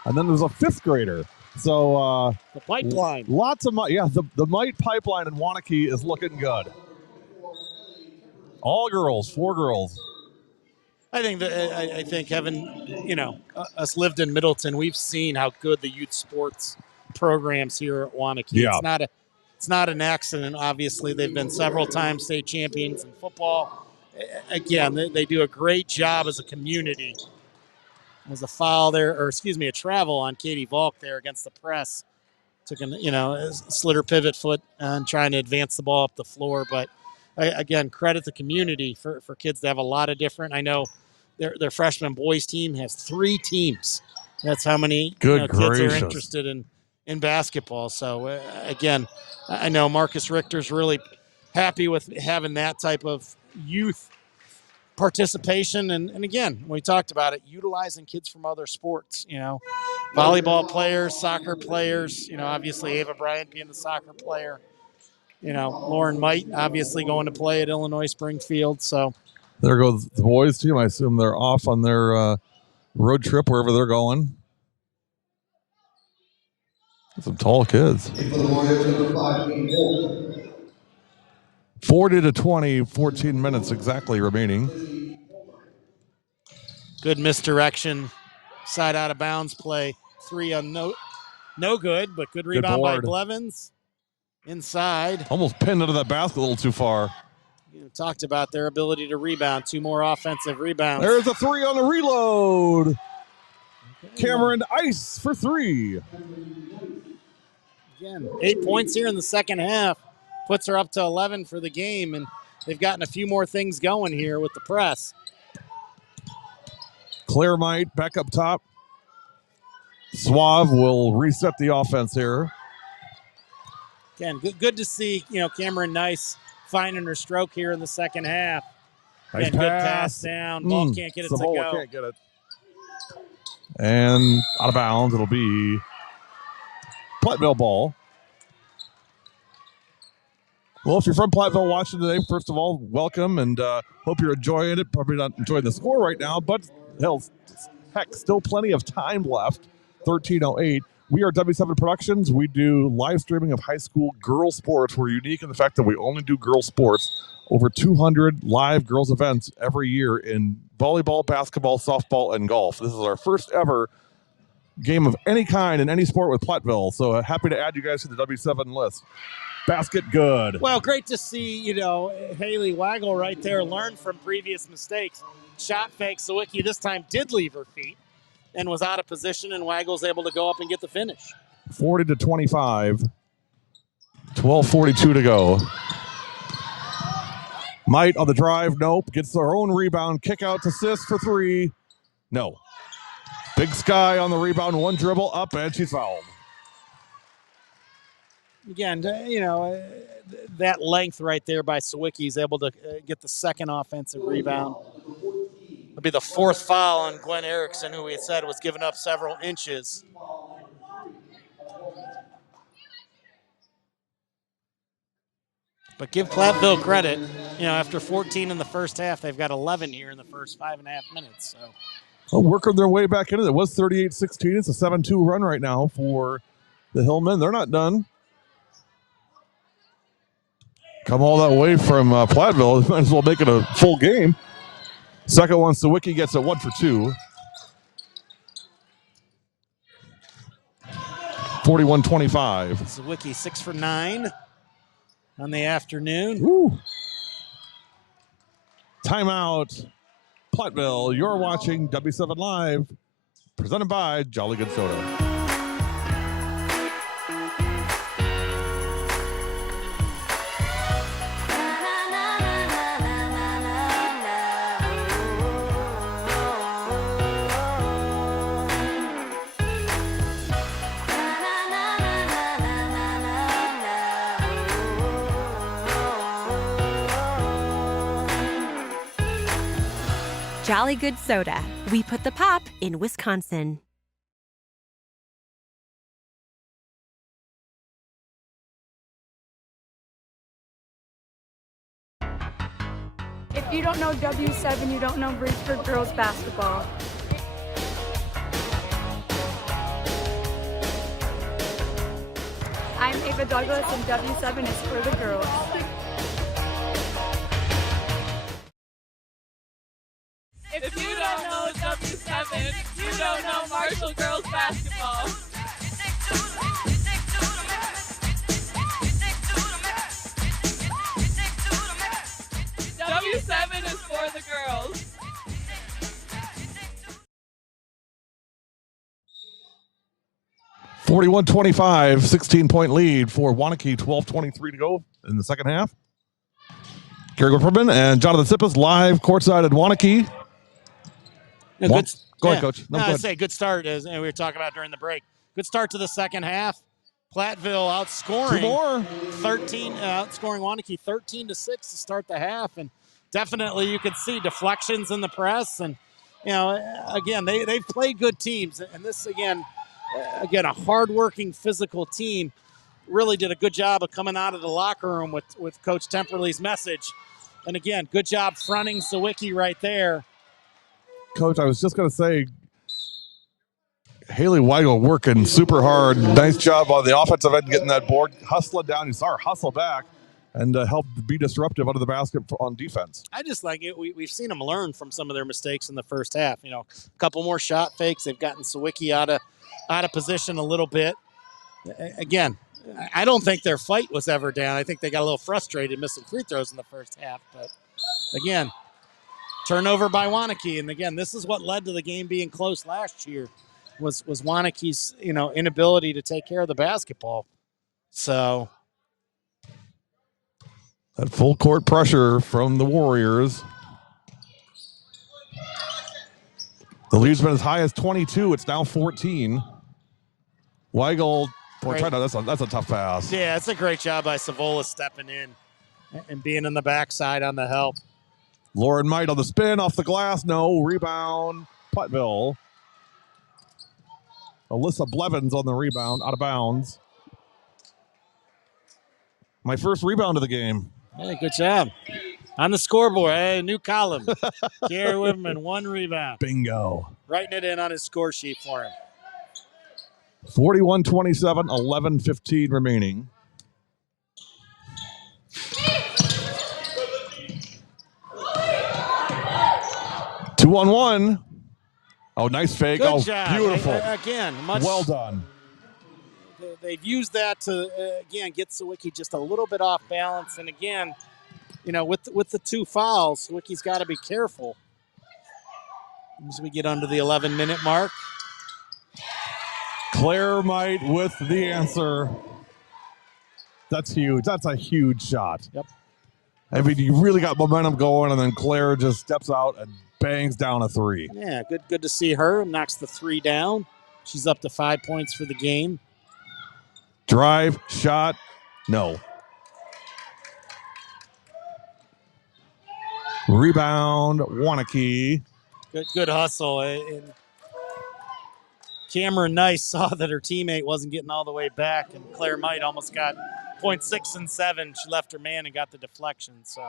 And then there's a 5th grader. So the pipeline. Lots of the Might pipeline in Waunakee is looking good. All girls, 4 girls. I think having, us lived in Middleton, we've seen how good the youth sports programs here at Waunakee. Yeah. It's not an accident. Obviously, they've been several times state champions in football. Again, they do a great job as a community. There's a foul there, a travel on Katie Volk there against the press. Took a slid her pivot foot and trying to advance the ball up the floor. But again, credit the community for kids to have a lot of different. I know their freshman boys team has 3 teams. That's how many kids are interested in basketball. So again, I know Marcus Richter's really happy with having that type of youth participation. And again, we talked about it, utilizing kids from other sports, volleyball players, soccer players, obviously Ava Bryant being the soccer player, Lauren Might obviously going to play at Illinois Springfield. So there goes the boys team. I assume they're off on their road trip wherever they're going. Some tall kids. 40-20, 14 minutes exactly remaining. Good misdirection, side out of bounds play. 3 on no good, but good rebound by Blevins. Inside. Almost pinned into that basket a little too far. Talked about their ability to rebound. 2 more offensive rebounds. There's a 3 on the reload. Okay. Cameron Ice for 3. Again, 8 points here in the second half. Puts her up to 11 for the game, and they've gotten a few more things going here with the press. Claire Might back up top. Suave will reset the offense here. Again, good to see, Cameron Nice finding her stroke here in the second half. Nice Again, good pass down. Ball can't get it to go. Can't get it. And out of bounds, it'll be Platteville ball. Well, if you're from Platteville watching today, first of all, welcome, and hope you're enjoying it. Probably not enjoying the score right now, but heck, still plenty of time left. 13:08. We are W7 Productions. We do live streaming of high school girls sports. We're unique in the fact that we only do girls sports. Over 200 live girls events every year in volleyball, basketball, softball, and golf. This is our first ever game of any kind in any sport with Platteville. So happy to add you guys to the W7 list. Basket good. Well, great to see, Haley Waggle right there learn from previous mistakes. Shot fake, Sawicki this time did leave her feet and was out of position, and Waggle's able to go up and get the finish. 40-25. 12:42 to go. Might on the drive, nope. Gets her own rebound, kick out to assist for 3. No. Big Sky on the rebound, 1 dribble up, and she's fouled. Again, that length right there by Sawicki is able to get the second offensive rebound. It'll be the 4th foul on Gwen Erickson, who we had said was giving up several inches. But give Platteville credit, after 14 in the first half, they've got 11 here in the first 5.5 minutes. So working their way back into it. It was 38-16. It's a 7-2 run right now for the Hillmen. They're not done. Come all that way from Platteville. Might as well make it a full game. Second one, Sawicki gets a 1 for 2. 41-25. Sawicki 6 for 9 on the afternoon. Woo. Timeout. Platteville, you're watching W7 Live, presented by Jolly Good Soda. Jolly Good Soda. We put the pop in Wisconsin. If you don't know W7, you don't know Bridgeport girls basketball. I'm Ava Douglas, and W7 is for the girls. If you for girls basketball. W7 is for the girls. $41-25, 16-point lead for Waunakee, 12:23 to go in the second half. Gary Whipperman and Jonathan Sippas live courtside at Waunakee. Go ahead, Coach. No, I'd say good start, as we were talking about during the break. Good start to the second half. Platteville outscoring 13, outscoring Waunakee 13-6 to start the half, and definitely you could see deflections in the press, and again they've played good teams, and this again a hard-working physical team really did a good job of coming out of the locker room with Coach Temperley's message, and again good job fronting Sawicki right there. Coach, I was just going to say, Haley Weigel working super hard. Nice job on the offensive end, getting that board, hustling down. You saw her hustle back and help be disruptive under the basket on defense. I just like it. We've seen them learn from some of their mistakes in the first half. A couple more shot fakes. They've gotten Sawicki out of position a little bit. Again, I don't think their fight was ever down. I think they got a little frustrated missing free throws in the first half. But again, turnover by Waunakee, and again, this is what led to the game being close last year. Was Waunakee's inability to take care of the basketball. So that full court pressure from the Warriors. The lead's been as high as 22. It's now 14. Weigel, that's a tough pass. Yeah, it's a great job by Savola stepping in and being in the backside on the help. Lauren Might on the spin off the glass. No rebound. Platteville. Alyssa Blevins on the rebound, out of bounds. My first rebound of the game. Hey, good job. On the scoreboard, hey, new column. Gary Whitman, 1 rebound. Bingo. Writing it in on his score sheet for him. 41-27, 11:15 remaining. Two on one. Oh, nice fake. Good job. Beautiful. Again, well done. They've used that to, again, get Sawicki just a little bit off balance. And again, with the 2 fouls, Sawicki's got to be careful as we get under the 11-minute mark. Claire Might with the answer. That's huge. That's a huge shot. Yep. I mean, you really got momentum going, and then Claire just steps out and bangs down a 3. Yeah, good to see her. Knocks the 3 down. She's up to 5 points for the game. Drive, shot, no. Rebound, Waunakee. Good hustle. And Cameron Nice saw that her teammate wasn't getting all the way back, and Claire Might almost got 0.6 and 7. She left her man and got the deflection. So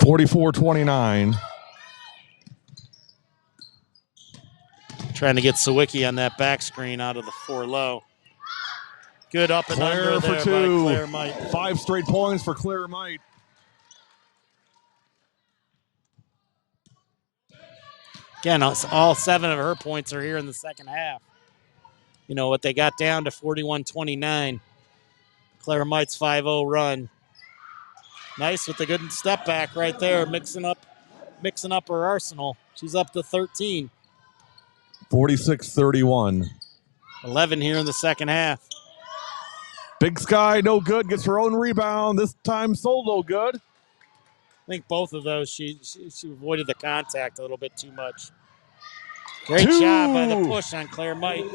44-29. Trying to get Sawicki on that back screen out of the 4 low. Good up and Claire under for there 2. by Claire Might. 5 straight points for Claire Might. Again, all 7 of her points are here in the second half. What they got down to 41-29. Claire Might's 5-0 run. Nice with the good step back right there, mixing up her arsenal. She's up to 13. 46-31. 11 here in the second half. Big Sky, no good. Gets her own rebound. This time Solo good. I think both of those, she avoided the contact a little bit too much. Great 2. job by the push on Claire Might.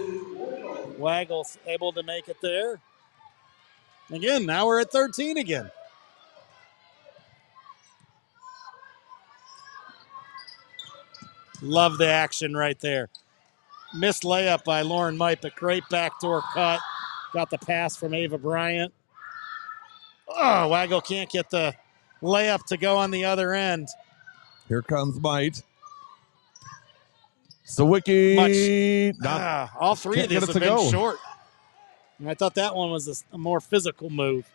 Waggle's able to make it there. Again, now we're at 13 again. Love the action right there. Missed layup by Lauren Might, but great backdoor cut. Got the pass from Ava Bryant. Oh, Waggle can't get the layup to go on the other end. Here comes Might. Sawicki. All 3 of these have been short. And I thought that one was a more physical move.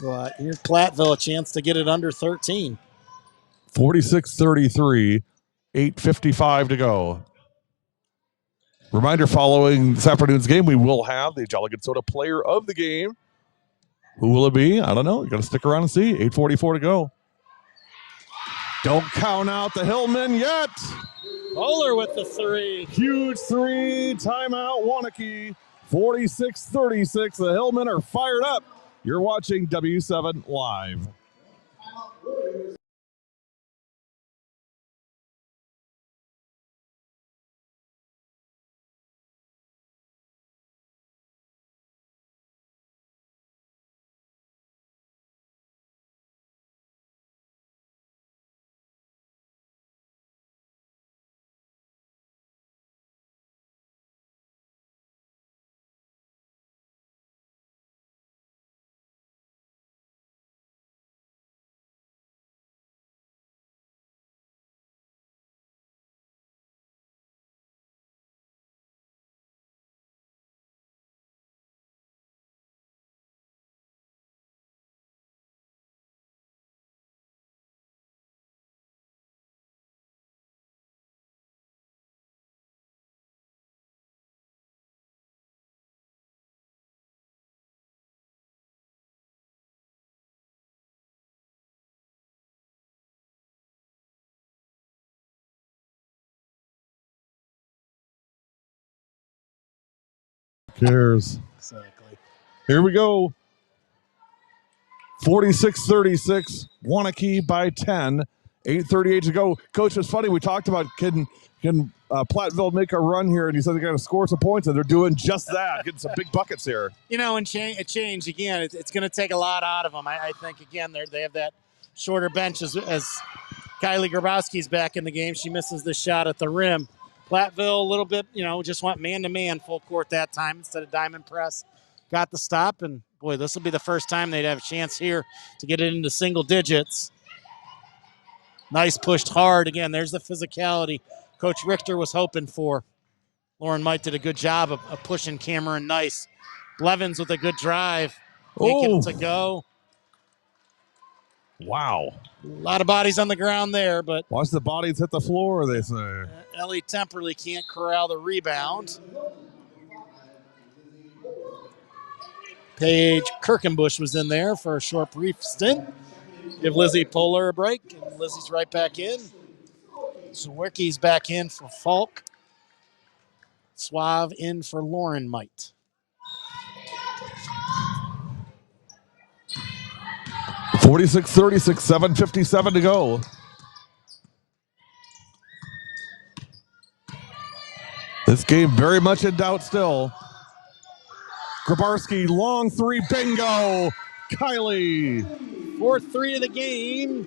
But here's Platteville, a chance to get it under 13. 46-33, 8:55 to go. Reminder, following this afternoon's game, we will have the Jolly Good Soda player of the game. Who will it be? I don't know. You got to stick around and see. 8:44 to go. Don't count out the Hillman yet. Polar with the three. Huge three. Timeout, Waunakee. 46-36. The Hillmen are fired up. You're watching W7 Live. Cares. Exactly. Here we go. 46-36. Waunakee by 10. 8:38 to go. Coach, it's funny. We talked about can Platteville make a run here, and he said they got to score some points, and they're doing just that, getting some big buckets here. You know, and change again. It's going to take a lot out of them. I think again they have that shorter bench as Kylie Grabowski's back in the game. She misses the shot at the rim. Platteville a little bit, just went man-to-man full court that time instead of diamond press. Got the stop, and, boy, this will be the first time they'd have a chance here to get it into single digits. Nice pushed hard. Again, there's the physicality Coach Richter was hoping for. Lauren Might did a good job of pushing Cameron Nice. Blevins with a good drive. Making it to go. Wow. A lot of bodies on the ground there, but Watch the bodies hit the floor, they say. Ellie Temperley can't corral the rebound. Paige Kirkenbush was in there for a short, brief stint. Give Lizzie Polar a break, and Lizzie's right back in. Zawicki's back in for Falk. Suave in for Lauren Might. (46-36), 7:57 to go. This game very much in doubt still. Grabarski, long three, bingo. Kylie. Fourth three of the game.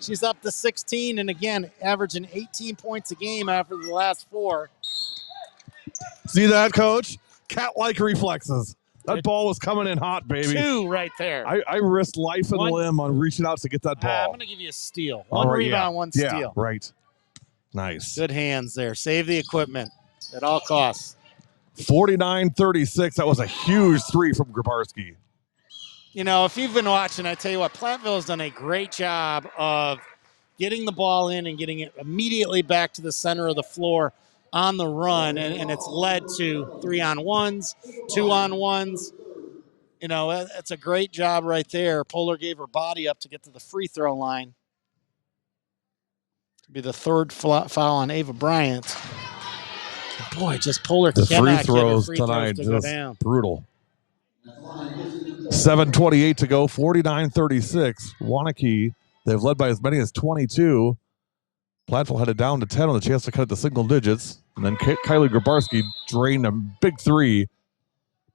She's up to 16, and again, averaging 18 points a game after the last four. See that, Coach? Cat-like reflexes. That ball was coming in hot, baby. Two right there. I risked life and limb on reaching out to get that ball. I'm going to give you a steal. One rebound, one steal. Yeah, right. Nice. Good hands there. Save the equipment at all costs. 49-36. That was a huge three from Grabarski. If you've been watching, I tell you what, Platteville has done a great job of getting the ball in and getting it immediately back to the center of the floor on the run, and it's led to 3-on-1s, 2-on-1s. It's a great job right there. Polar gave her body up to get to the free throw line. It'll be the third foul on Ava Bryant. Boy, just Polar the cannot free throws get her free tonight throws to go just down. Brutal. 7:28 to go. 49-36. Waunakee, they've led by as many as 22. Platteville headed down to 10 with a chance to cut it to single digits. And then Kylie Grabarski drained a big three.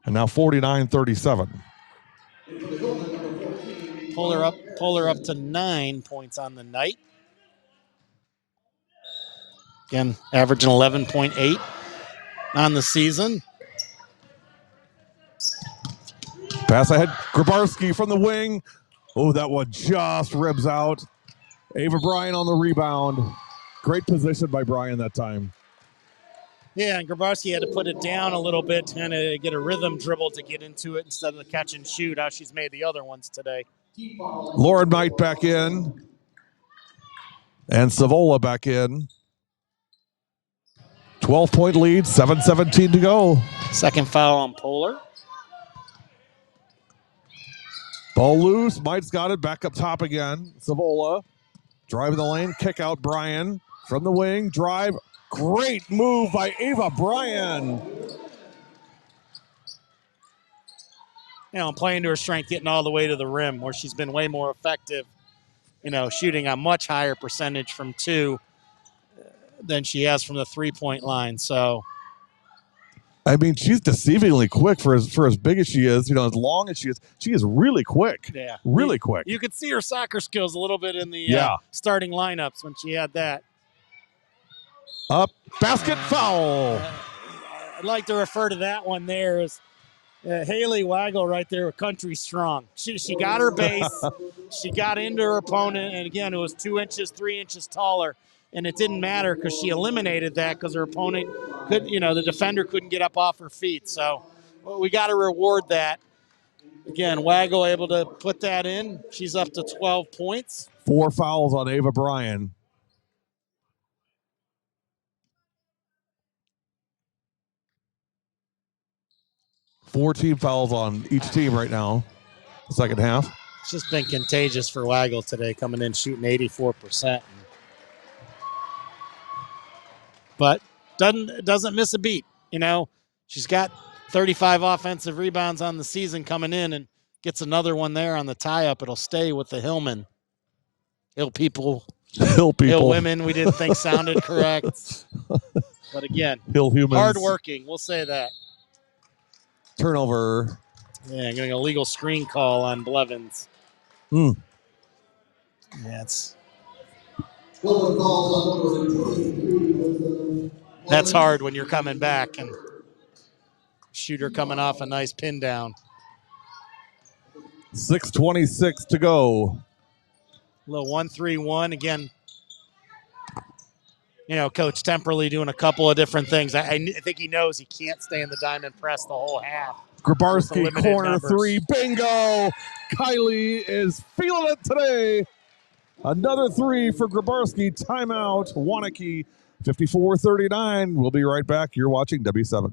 And now 49-37. Polar up to 9 points on the night. Again, averaging 11.8 on the season. Pass ahead. Grabarski from the wing. Oh, that one just ribs out. Ava Bryan on the rebound. Great position by Bryan that time. Yeah, and Grabarski had to put it down a little bit to kind of get a rhythm dribble to get into it instead of the catch and shoot, how she's made the other ones today. Lauren Knight back in. And Savola back in. 12-point lead, 7:17 to go. Second foul on Polar. Ball loose. Mike's got it. Back up top again. Savola driving the lane. Kick out Bryan from the wing. Drive. Great move by Ava Bryan. Playing to her strength, getting all the way to the rim, where she's been way more effective, shooting a much higher percentage from 2 than she has from the 3-point line. So, I mean, she's deceivingly quick for as big as she is, as long as she is really quick. Yeah. Really quick. You could see her soccer skills a little bit in the starting lineups when she had that. Up, basket, foul. I'd like to refer to that one there as Haley Waggle right there with Country Strong. She got her base. She got into her opponent, and again, it was 2 inches, 3 inches taller, and it didn't matter because she eliminated that because her opponent the defender couldn't get up off her feet. So we got to reward that. Again, Waggle able to put that in. She's up to 12 points. 4 fouls on Ava Bryan. Four team fouls on each team right now. Second half. It's just been contagious for Waggle today, coming in shooting 84%. But doesn't miss a beat. She's got 35 offensive rebounds on the season coming in, and gets another one there on the tie-up. It'll stay with the Hillmen. Hill people. Hill women, we didn't think sounded correct. But again, Hill humans. Hardworking, we'll say that. Turnover. Yeah, getting a legal screen call on Blevins. Yeah, that's hard when you're coming back and shooter coming off a nice pin down. 6:26 to go. A little 1-3-1 again. Coach Temperley doing a couple of different things. I think he knows he can't stay in the diamond press the whole half. Grabarski, corner three, bingo! Kylie is feeling it today. Another 3 for Grabarski. Timeout, Waunakee, 54-39. We'll be right back. You're watching W7.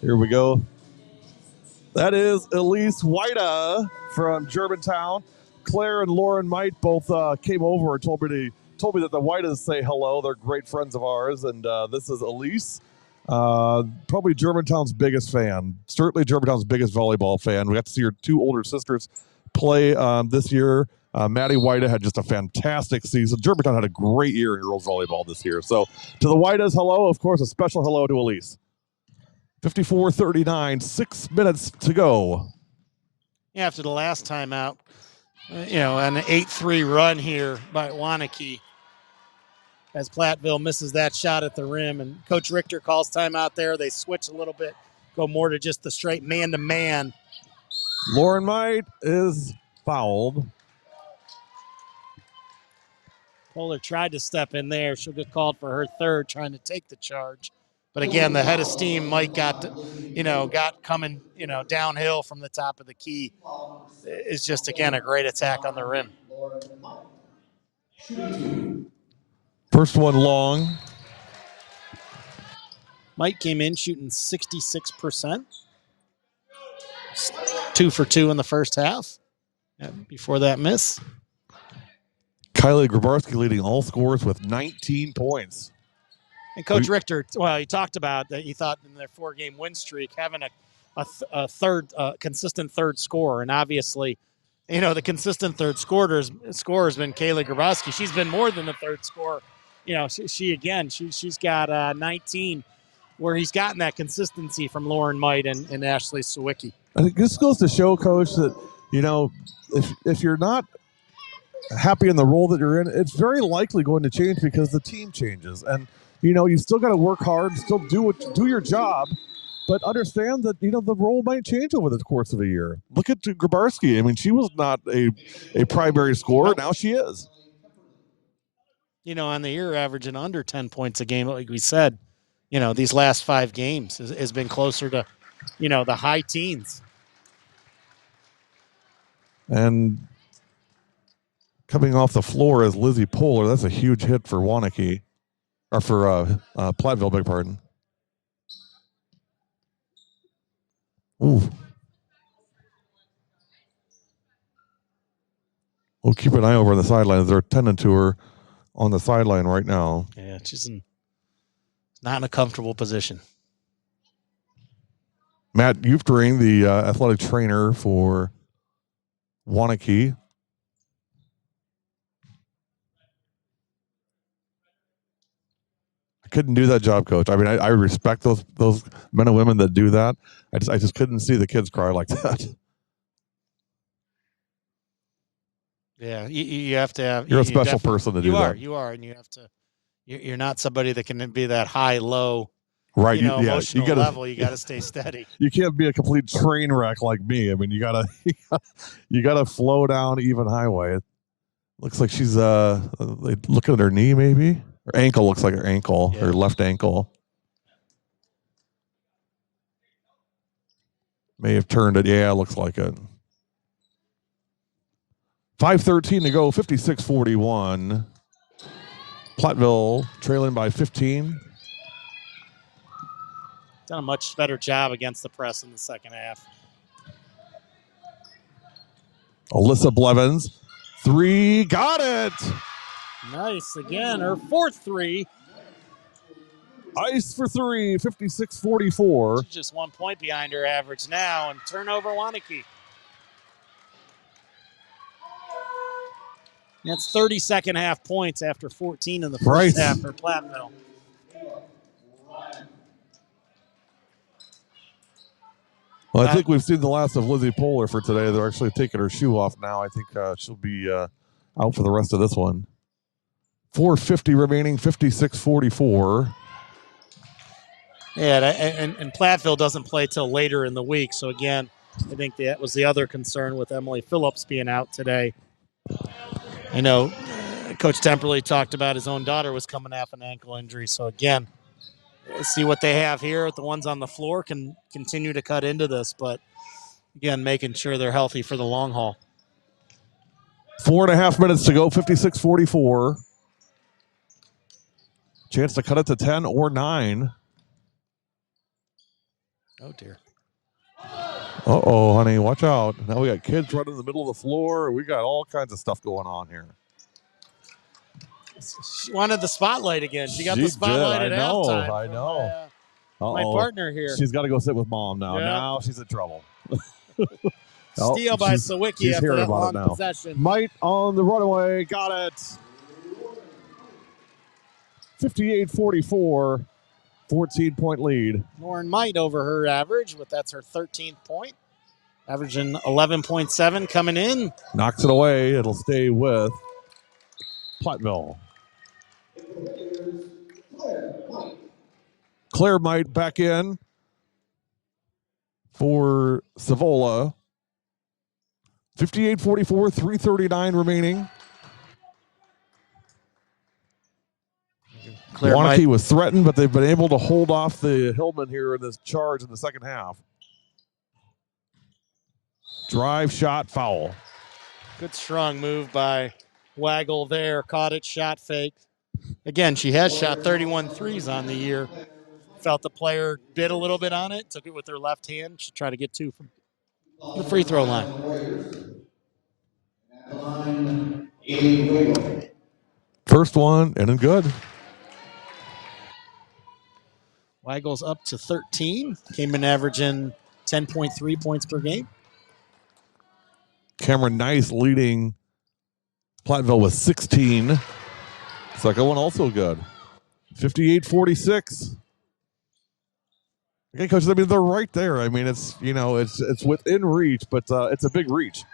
Here we go. That is Elise Whita from Germantown. Claire and Lauren Might both came over and told me that the Whitas say hello. They're great friends of ours, and this is Elise, probably Germantown's biggest fan. Certainly Germantown's biggest volleyball fan. We got to see her 2 older sisters play this year. Maddie Whita had just a fantastic season. Germantown had a great year in girls volleyball this year. So to the Whitas, hello. Of course, a special hello to Elise. 54-39, 6 minutes to go. After the last time out, an 8-3 run here by Waunakee as Platteville misses that shot at the rim, and Coach Richter calls timeout there. They switch a little bit, go more to just the straight man-to-man. Lauren Might is fouled. Polar tried to step in there. She'll get called for her 3rd, trying to take the charge. But again, the head of steam, Mike got coming, downhill from the top of the key. Is just, again, a great attack on the rim. First one long. Mike came in shooting 66%. 2 for 2 in the first half. Before that miss. Kylie Grabarski leading all scorers with 19 points. And Coach Richter, he talked about that he thought in their 4-game win streak, having a third consistent third scorer. And obviously, the consistent third scorer has been Kaylee Grabarski. She's been more than the third scorer. She's got 19, where he's gotten that consistency from Lauren Might and Ashley Sawicki. I think this goes to show, Coach, that, if you're not happy in the role that you're in, it's very likely going to change because the team changes. And you still got to work hard, still do your job, but understand that, the role might change over the course of a year. Look at Grabarski. I mean, she was not a primary scorer. Now she is. On the year, averaging under 10 points a game, like we said, these last 5 games has been closer to, the high teens. And coming off the floor is Lizzie Poehler. That's a huge hit for Waunakee, or for Platteville, beg pardon. Ooh. We'll keep an eye over on the sidelines. They're tending to her on the sideline right now. Yeah, she's not in a comfortable position. Matt Euftering, the athletic trainer for Waunakee. I couldn't do that job, Coach. I mean, I respect those men and women that do that. I just couldn't see the kids cry like that. Yeah, you have to have. You're a special person to do that. You are, and you have to. You're not somebody that can be that high, low, right? Emotional level. You got to stay steady. You can't be a complete train wreck like me. I mean, you gotta flow down even highway. It looks like she's looking at her knee, maybe her ankle. Looks like her ankle, her left ankle. May have turned it. Yeah, looks like it. 5:13 to go, 56-41. Platteville trailing by 15. Done a much better job against the press in the second half. Alyssa Blevins, 3, got it. Nice again, her 4th 3. Ice for 3, 56-44. She's just 1 point behind her average now, and turnover Waunakee. That's 30 second half points after 14 in the first half for Platteville. Well, I think we've seen the last of Lizzie Poehler for today. They're actually taking her shoe off now. I think she'll be out for the rest of this one. 4:50 remaining, 56-44. Yeah, and Platteville doesn't play till later in the week. So, again, I think that was the other concern with Emily Phillips being out today. I know Coach Temperley talked about his own daughter was coming off an ankle injury. So, again, see what they have here. The ones on the floor can continue to cut into this. But, again, making sure they're healthy for the long haul. 4.5 minutes to go, 56-44. Chance to cut it to 10 or 9. Oh, dear. Uh-oh, honey, watch out. Now we got kids running in the middle of the floor. We got all kinds of stuff going on here. She wanted the spotlight again. She got the spotlight at halftime. I know. My partner here. She's got to go sit with Mom now. Yeah. Now she's in trouble. Steal by Sawicki after that long possession. Might on the runaway. Got it. 58-44. 14-point lead. Lauren Might over her average, but that's her 13th point. Averaging 11.7 coming in. Knocks it away. It'll stay with Platteville. Claire Might back in for Savola. 58-44, 3:39 remaining. Waunakee was threatened, but they've been able to hold off the Hillman here in this charge in the second half. Drive, shot, foul. Good strong move by Waggle there. Caught it, shot fake. Again, she has shot 31 threes on the year. Felt the player bid a little bit on it. Took it with her left hand. She tried to get 2 from the free throw line. First one, and then good. Waggle's up to 13. Came in averaging 10.3 points per game. Cameron Nice leading Platteville with 16. Second one also good. 58-46. Okay, Coach, I mean, they're right there. I mean, it's within reach, but it's a big reach.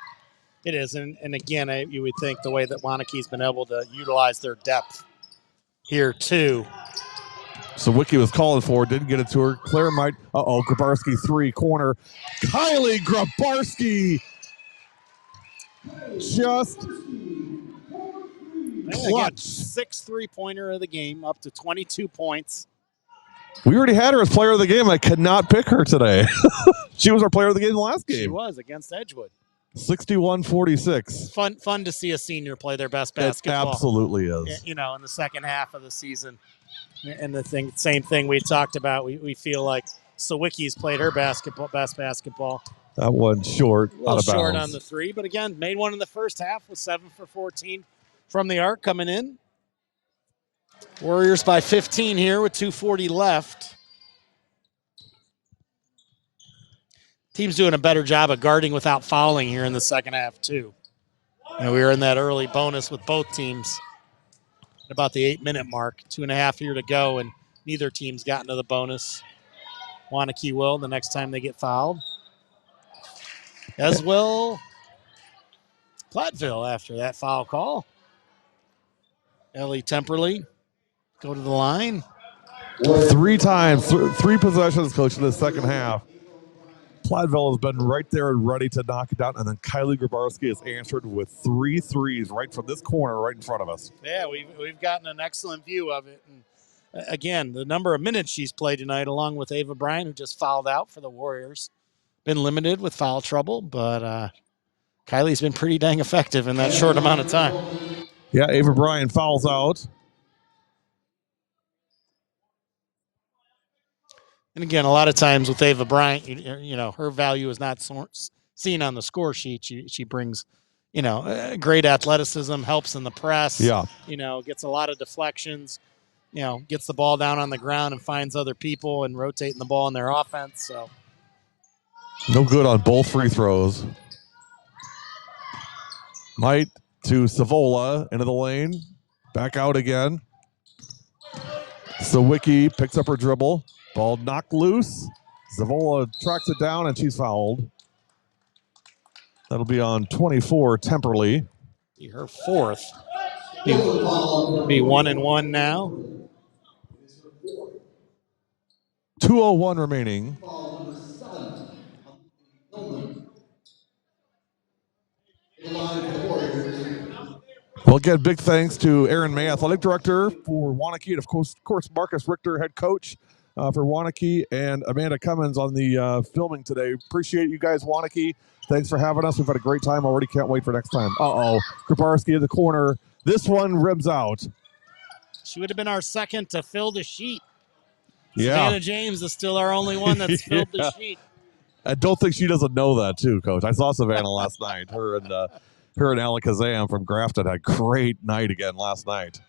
It is, and again, you would think the way that Waunakee's been able to utilize their depth here too. So Wiki was calling for it, didn't get it to her. Claire might. Grabarski 3 corner. Kylie Grabarski just clutch. 6th 3-pointer of the game, up to 22 points. We already had her as player of the game. I could not pick her today. She was our player of the game in the last game. She was against Edgewood. 61-46. Fun to see a senior play their best basketball. It absolutely is. In the second half of the season. And same thing we talked about. We feel like Sawicki's played her best basketball. That one short, out of bounds. Short on the 3, but again, made one in the first half with 7 for 14 from the arc coming in. Warriors by 15 here with 2:40 left. Team's doing a better job of guarding without fouling here in the second half too. We were in that early bonus with both teams at about the 8-minute mark. 2.5 here to go, and neither team's gotten to the bonus. Waunakee will the next time they get fouled. As will Platteville after that foul call. Ellie Temperley go to the line. 3 times, 3 possessions, coach, in the second half. Platteville has been right there and ready to knock it down, and then Kylie Grabarski has answered with 3 threes right from this corner right in front of us. Yeah, we've gotten an excellent view of it. And again, the number of minutes she's played tonight, along with Ava Bryan, who just fouled out for the Warriors. Been limited with foul trouble, but Kylie's been pretty dang effective in that short amount of time. Yeah, Ava Bryan fouls out. And again, a lot of times with Ava Bryant, her value is not seen on the score sheet. She brings, great athleticism, helps in the press. Yeah. Gets a lot of deflections. Gets the ball down on the ground and finds other people and rotating the ball in their offense. So no good on both free throws. Might to Savola into the lane, back out again. Sawicki picks up her dribble. Ball knocked loose. Zavola tracks it down, and she's fouled. That'll be on 24, Temperley. Be her 4th. Be 1-1 now. 2:01 remaining. Well, again, big thanks to Aaron May, athletic director for Waunakee, and of course Marcus Richter, head coach for Waunakee, and Amanda Cummins on the filming today. Appreciate you guys, Waunakee. Thanks for having us. We've had a great time already. Can't wait for next time. Grabarski in the corner. This one rims out. She would have been our second to fill the sheet. Yeah. Savannah James is still our only one that's filled the sheet. I don't think she doesn't know that too, Coach. I saw Savannah last night. Her and Alakazam from Grafton had a great night again last night.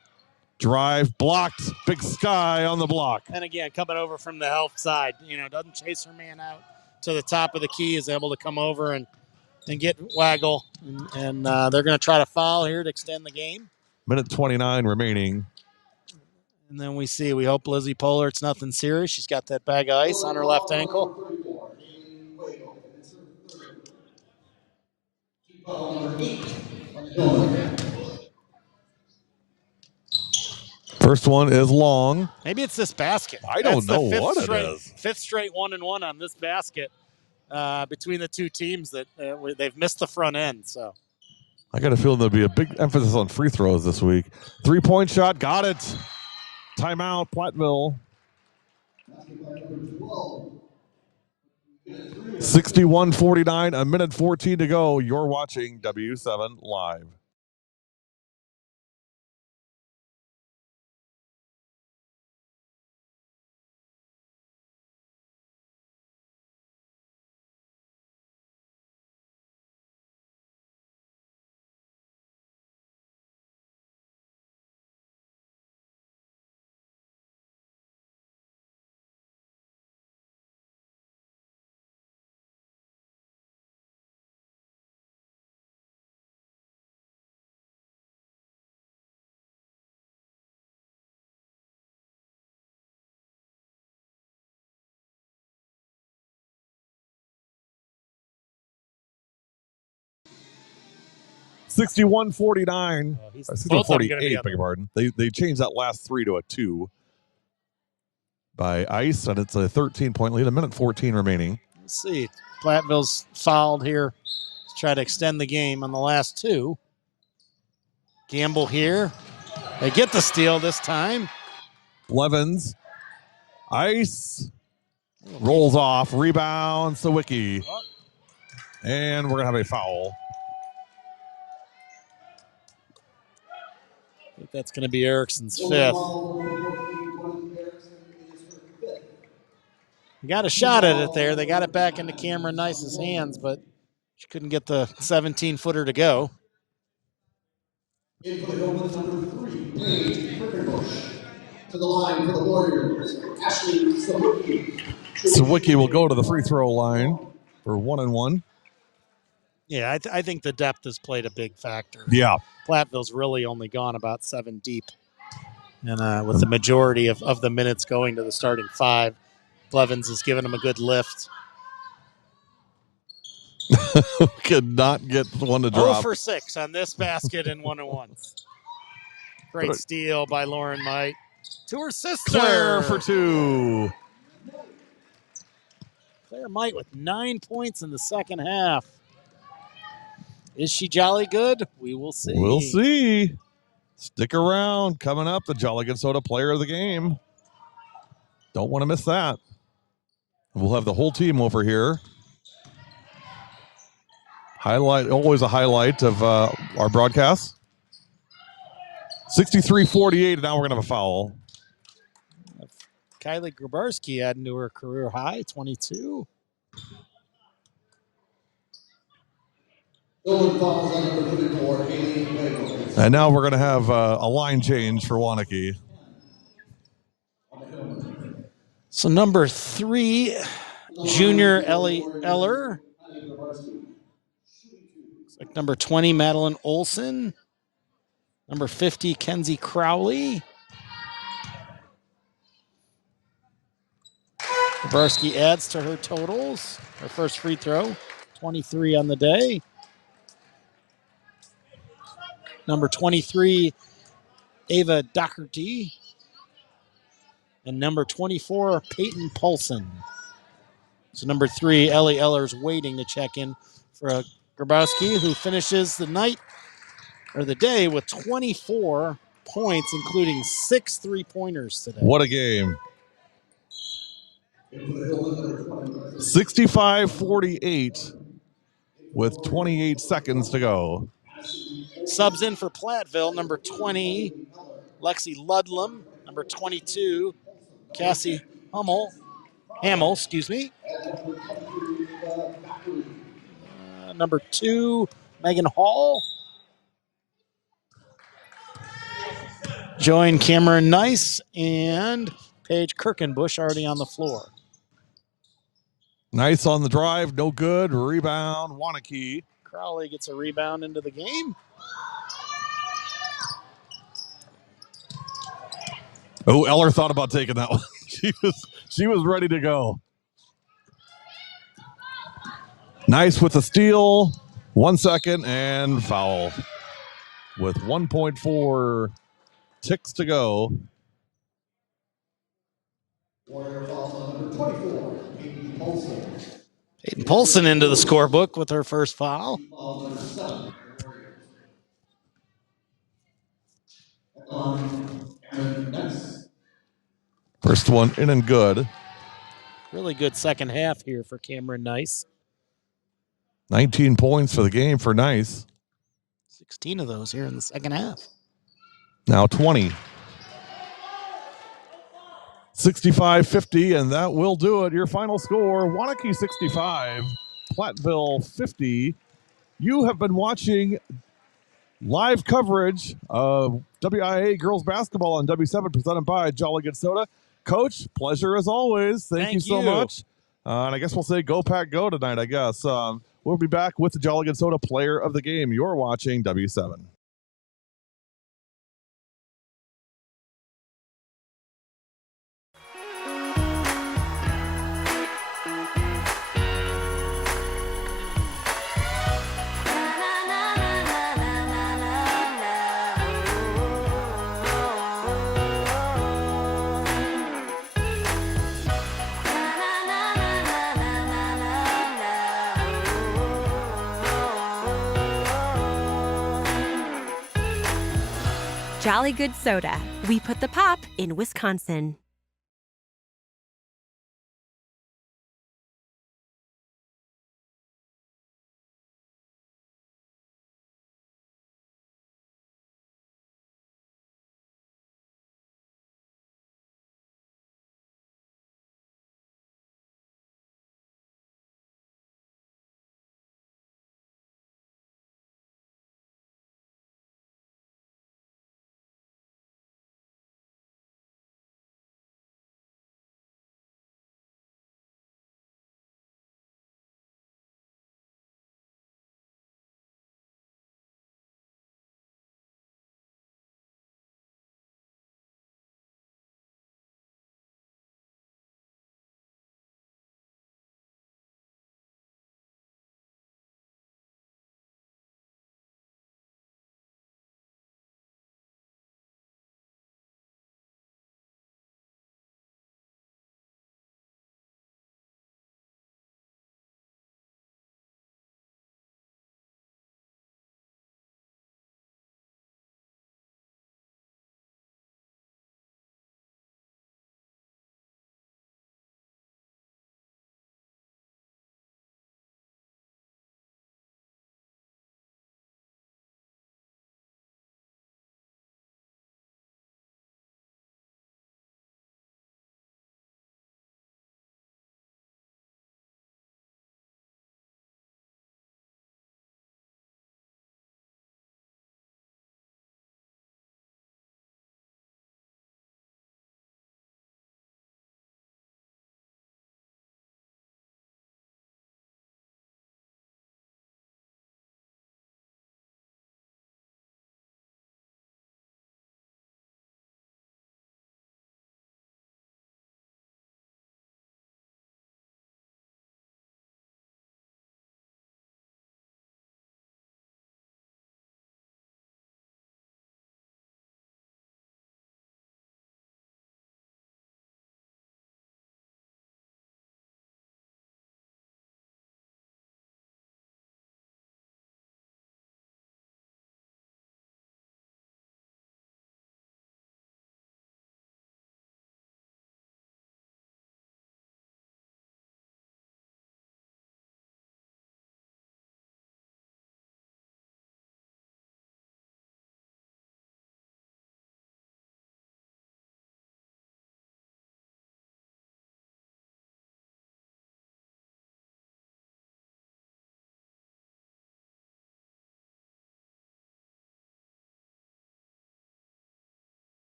Drive, blocked, Big Sky on the block. And again, coming over from the help side, doesn't chase her man out to the top of the key, is able to come over and get Waggle. And they're going to try to foul here to extend the game. Minute 29 remaining. And then we hope Lizzie Polar, it's nothing serious. She's got that bag of ice on her left ankle. First one is long. Maybe it's this basket. I don't know what it is. 5th straight 1-1 on this basket between the two teams that they've missed the front end. So I got a feeling there'll be a big emphasis on free throws this week. 3-point shot, got it. Timeout, Platteville. 61-49, a minute 14 to go. You're watching W7 Live. Sixty-one 49. 48, beg your pardon. They changed that last 3 to a 2. by Ice, and it's a 13-point lead, 1:14 remaining. Let's see. Platteville's fouled here to try to extend the game on the last two. Gamble here. They get the steal this time. Blevins. Ice. Rolls off. Rebound. Sawicki. And we're going to have a foul. I think that's going to be Erickson's fifth. He got a shot at it there. They got it back into Cameron Nice's hands, but she couldn't get the 17-footer to go. In for the Hillman, number 3, Paige Quickenbush. To the line for the Warriors, Ashley Sawicki. Sawicki will go to the free throw line for 1-1. Yeah, I think the depth has played a big factor. Yeah. Platteville's really only gone about 7 deep. And with the majority of the minutes going to the starting 5, Blevins has given him a good lift. Could not get one to drop. 0 for 6 on this basket in 1-1s. Great steal by Lauren Might. To her sister. Claire for 2. Claire Might with 9 points in the second half. Is she jolly good? We will see. We'll see. Stick around. Coming up, the Jolly Good Soda player of the game. Don't want to miss that. We'll have the whole team over here. Highlight, always a highlight of our broadcast. 63-48, and now we're going to have a foul. Kylie Grabarski adding to her career high, 22. And now we're going to have a line change for Waunakee. So number 3, junior Ellie Eller. Looks like number 20, Madeline Olson. Number 50, Kenzie Crowley. Grabarski adds to her totals. Her first free throw, 23 on the day. Number 23, Ava Doherty. And number 24, Peyton Paulson. So number 3, Ellie Eller's waiting to check in for Grabowski, who finishes the night or the day with 24 points, including 6 3-pointers today. What a game. 65-48 with 28 seconds to go. Subs in for Platteville, number 20, Lexi Ludlam. Number 22, Cassie Hamill, excuse me. Number 2, Megan Hall. Join Cameron Nice and Paige Kirkenbush already on the floor. Nice on the drive, no good. Rebound, Waunakee. Crowley gets a rebound into the game. Oh, Eller thought about taking that one. She was ready to go. Nice with the steal. 1 second and foul. With 1.4 ticks to go. Peyton Paulson into the scorebook with her first foul. First one in and good. Really good second half here for Cameron Nice. 19 points for the game for Nice. 16 of those here in the second half. Now 20. 65-50, and that will do it. Your final score, Waunakee 65, Platteville 50. You have been watching live coverage of WIA girls basketball on W7 presented by Jolly Good Soda. Coach, pleasure as always. Thank you so much. And I guess we'll say go Pack Go tonight, I guess. We'll be back with the Jolly Good Soda player of the game. You're watching W7. Jolly Good Soda. We put the pop in Wisconsin.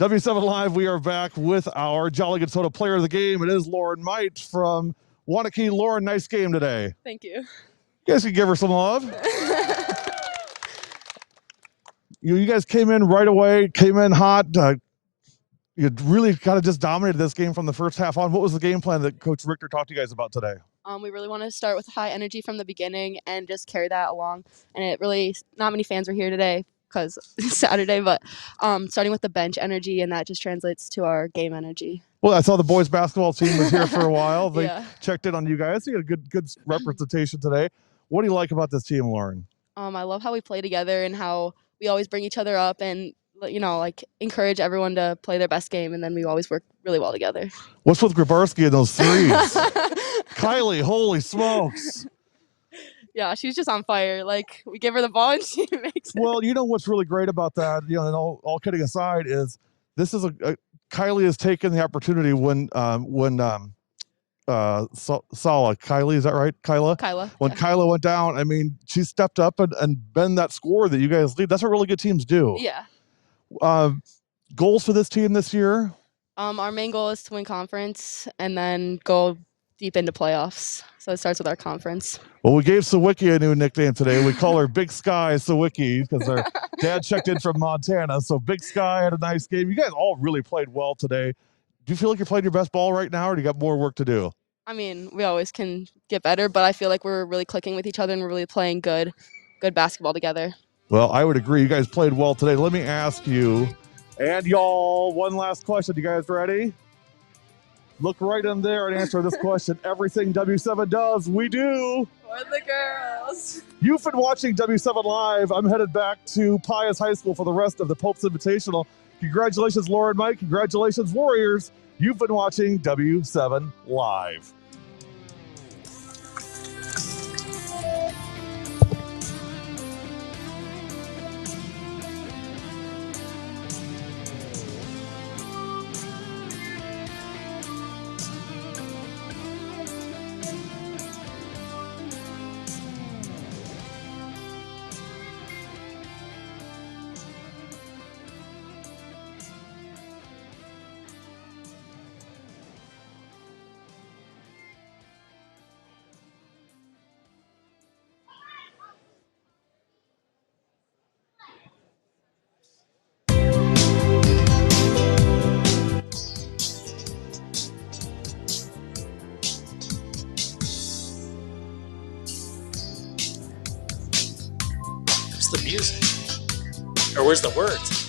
W7 Live, we are back with our Jolly Good Soda player of the game. It is Lauren Might from Waunakee. Lauren, nice game today. Thank you. You guys can give her some love. You guys came in right away, came in hot. You really kind of just dominated this game from the first half on. What was the game plan that Coach Richter talked to you guys about today? We really want to start with high energy from the beginning and just carry that along. And it really, not many fans were here today because it's Saturday, but starting with the bench energy, and that just translates to our game energy. Well, I saw the boys basketball team was here for a while. They Yeah. checked in on you guys. You got a good representation today. What do you like about this team, Lauren? I love how we play together and how we always bring each other up and, like encourage everyone to play their best game, and then we always work really well together. What's with Grabarski and those threes? Kylie, holy smokes. Yeah, she's just on fire. Like, we give her the ball and she makes it. Well, you know what's really great about that, and all kidding aside, is this is Kylie has taken the opportunity when Kylie, is that right? Kyla? When Kyla went down, I mean, she stepped up and bend that score that you guys lead. That's what really good teams do. Yeah. Goals for this team this year? Our main goal is to win conference and then go deep into playoffs. So it starts with our conference. Well, we gave Sawicki a new nickname today. We call her Big Sky Sawicki because her dad checked in from Montana. So Big Sky had a nice game. You guys all really played well today. Do you feel like you're playing your best ball right now, or do you got more work to do? I mean, we always can get better, but I feel like we're really clicking with each other and we're really playing good basketball together. Well, I would agree. You guys played well today. Let me ask you and y'all one last question. You guys ready? Look right in there and answer this question. Everything W7 does, we do. For the girls. You've been watching W7 Live. I'm headed back to Pius High School for the rest of the Pope's Invitational. Congratulations, Lauren Mike. Congratulations, Warriors. You've been watching W7 Live. Where's the music? Or where's the words?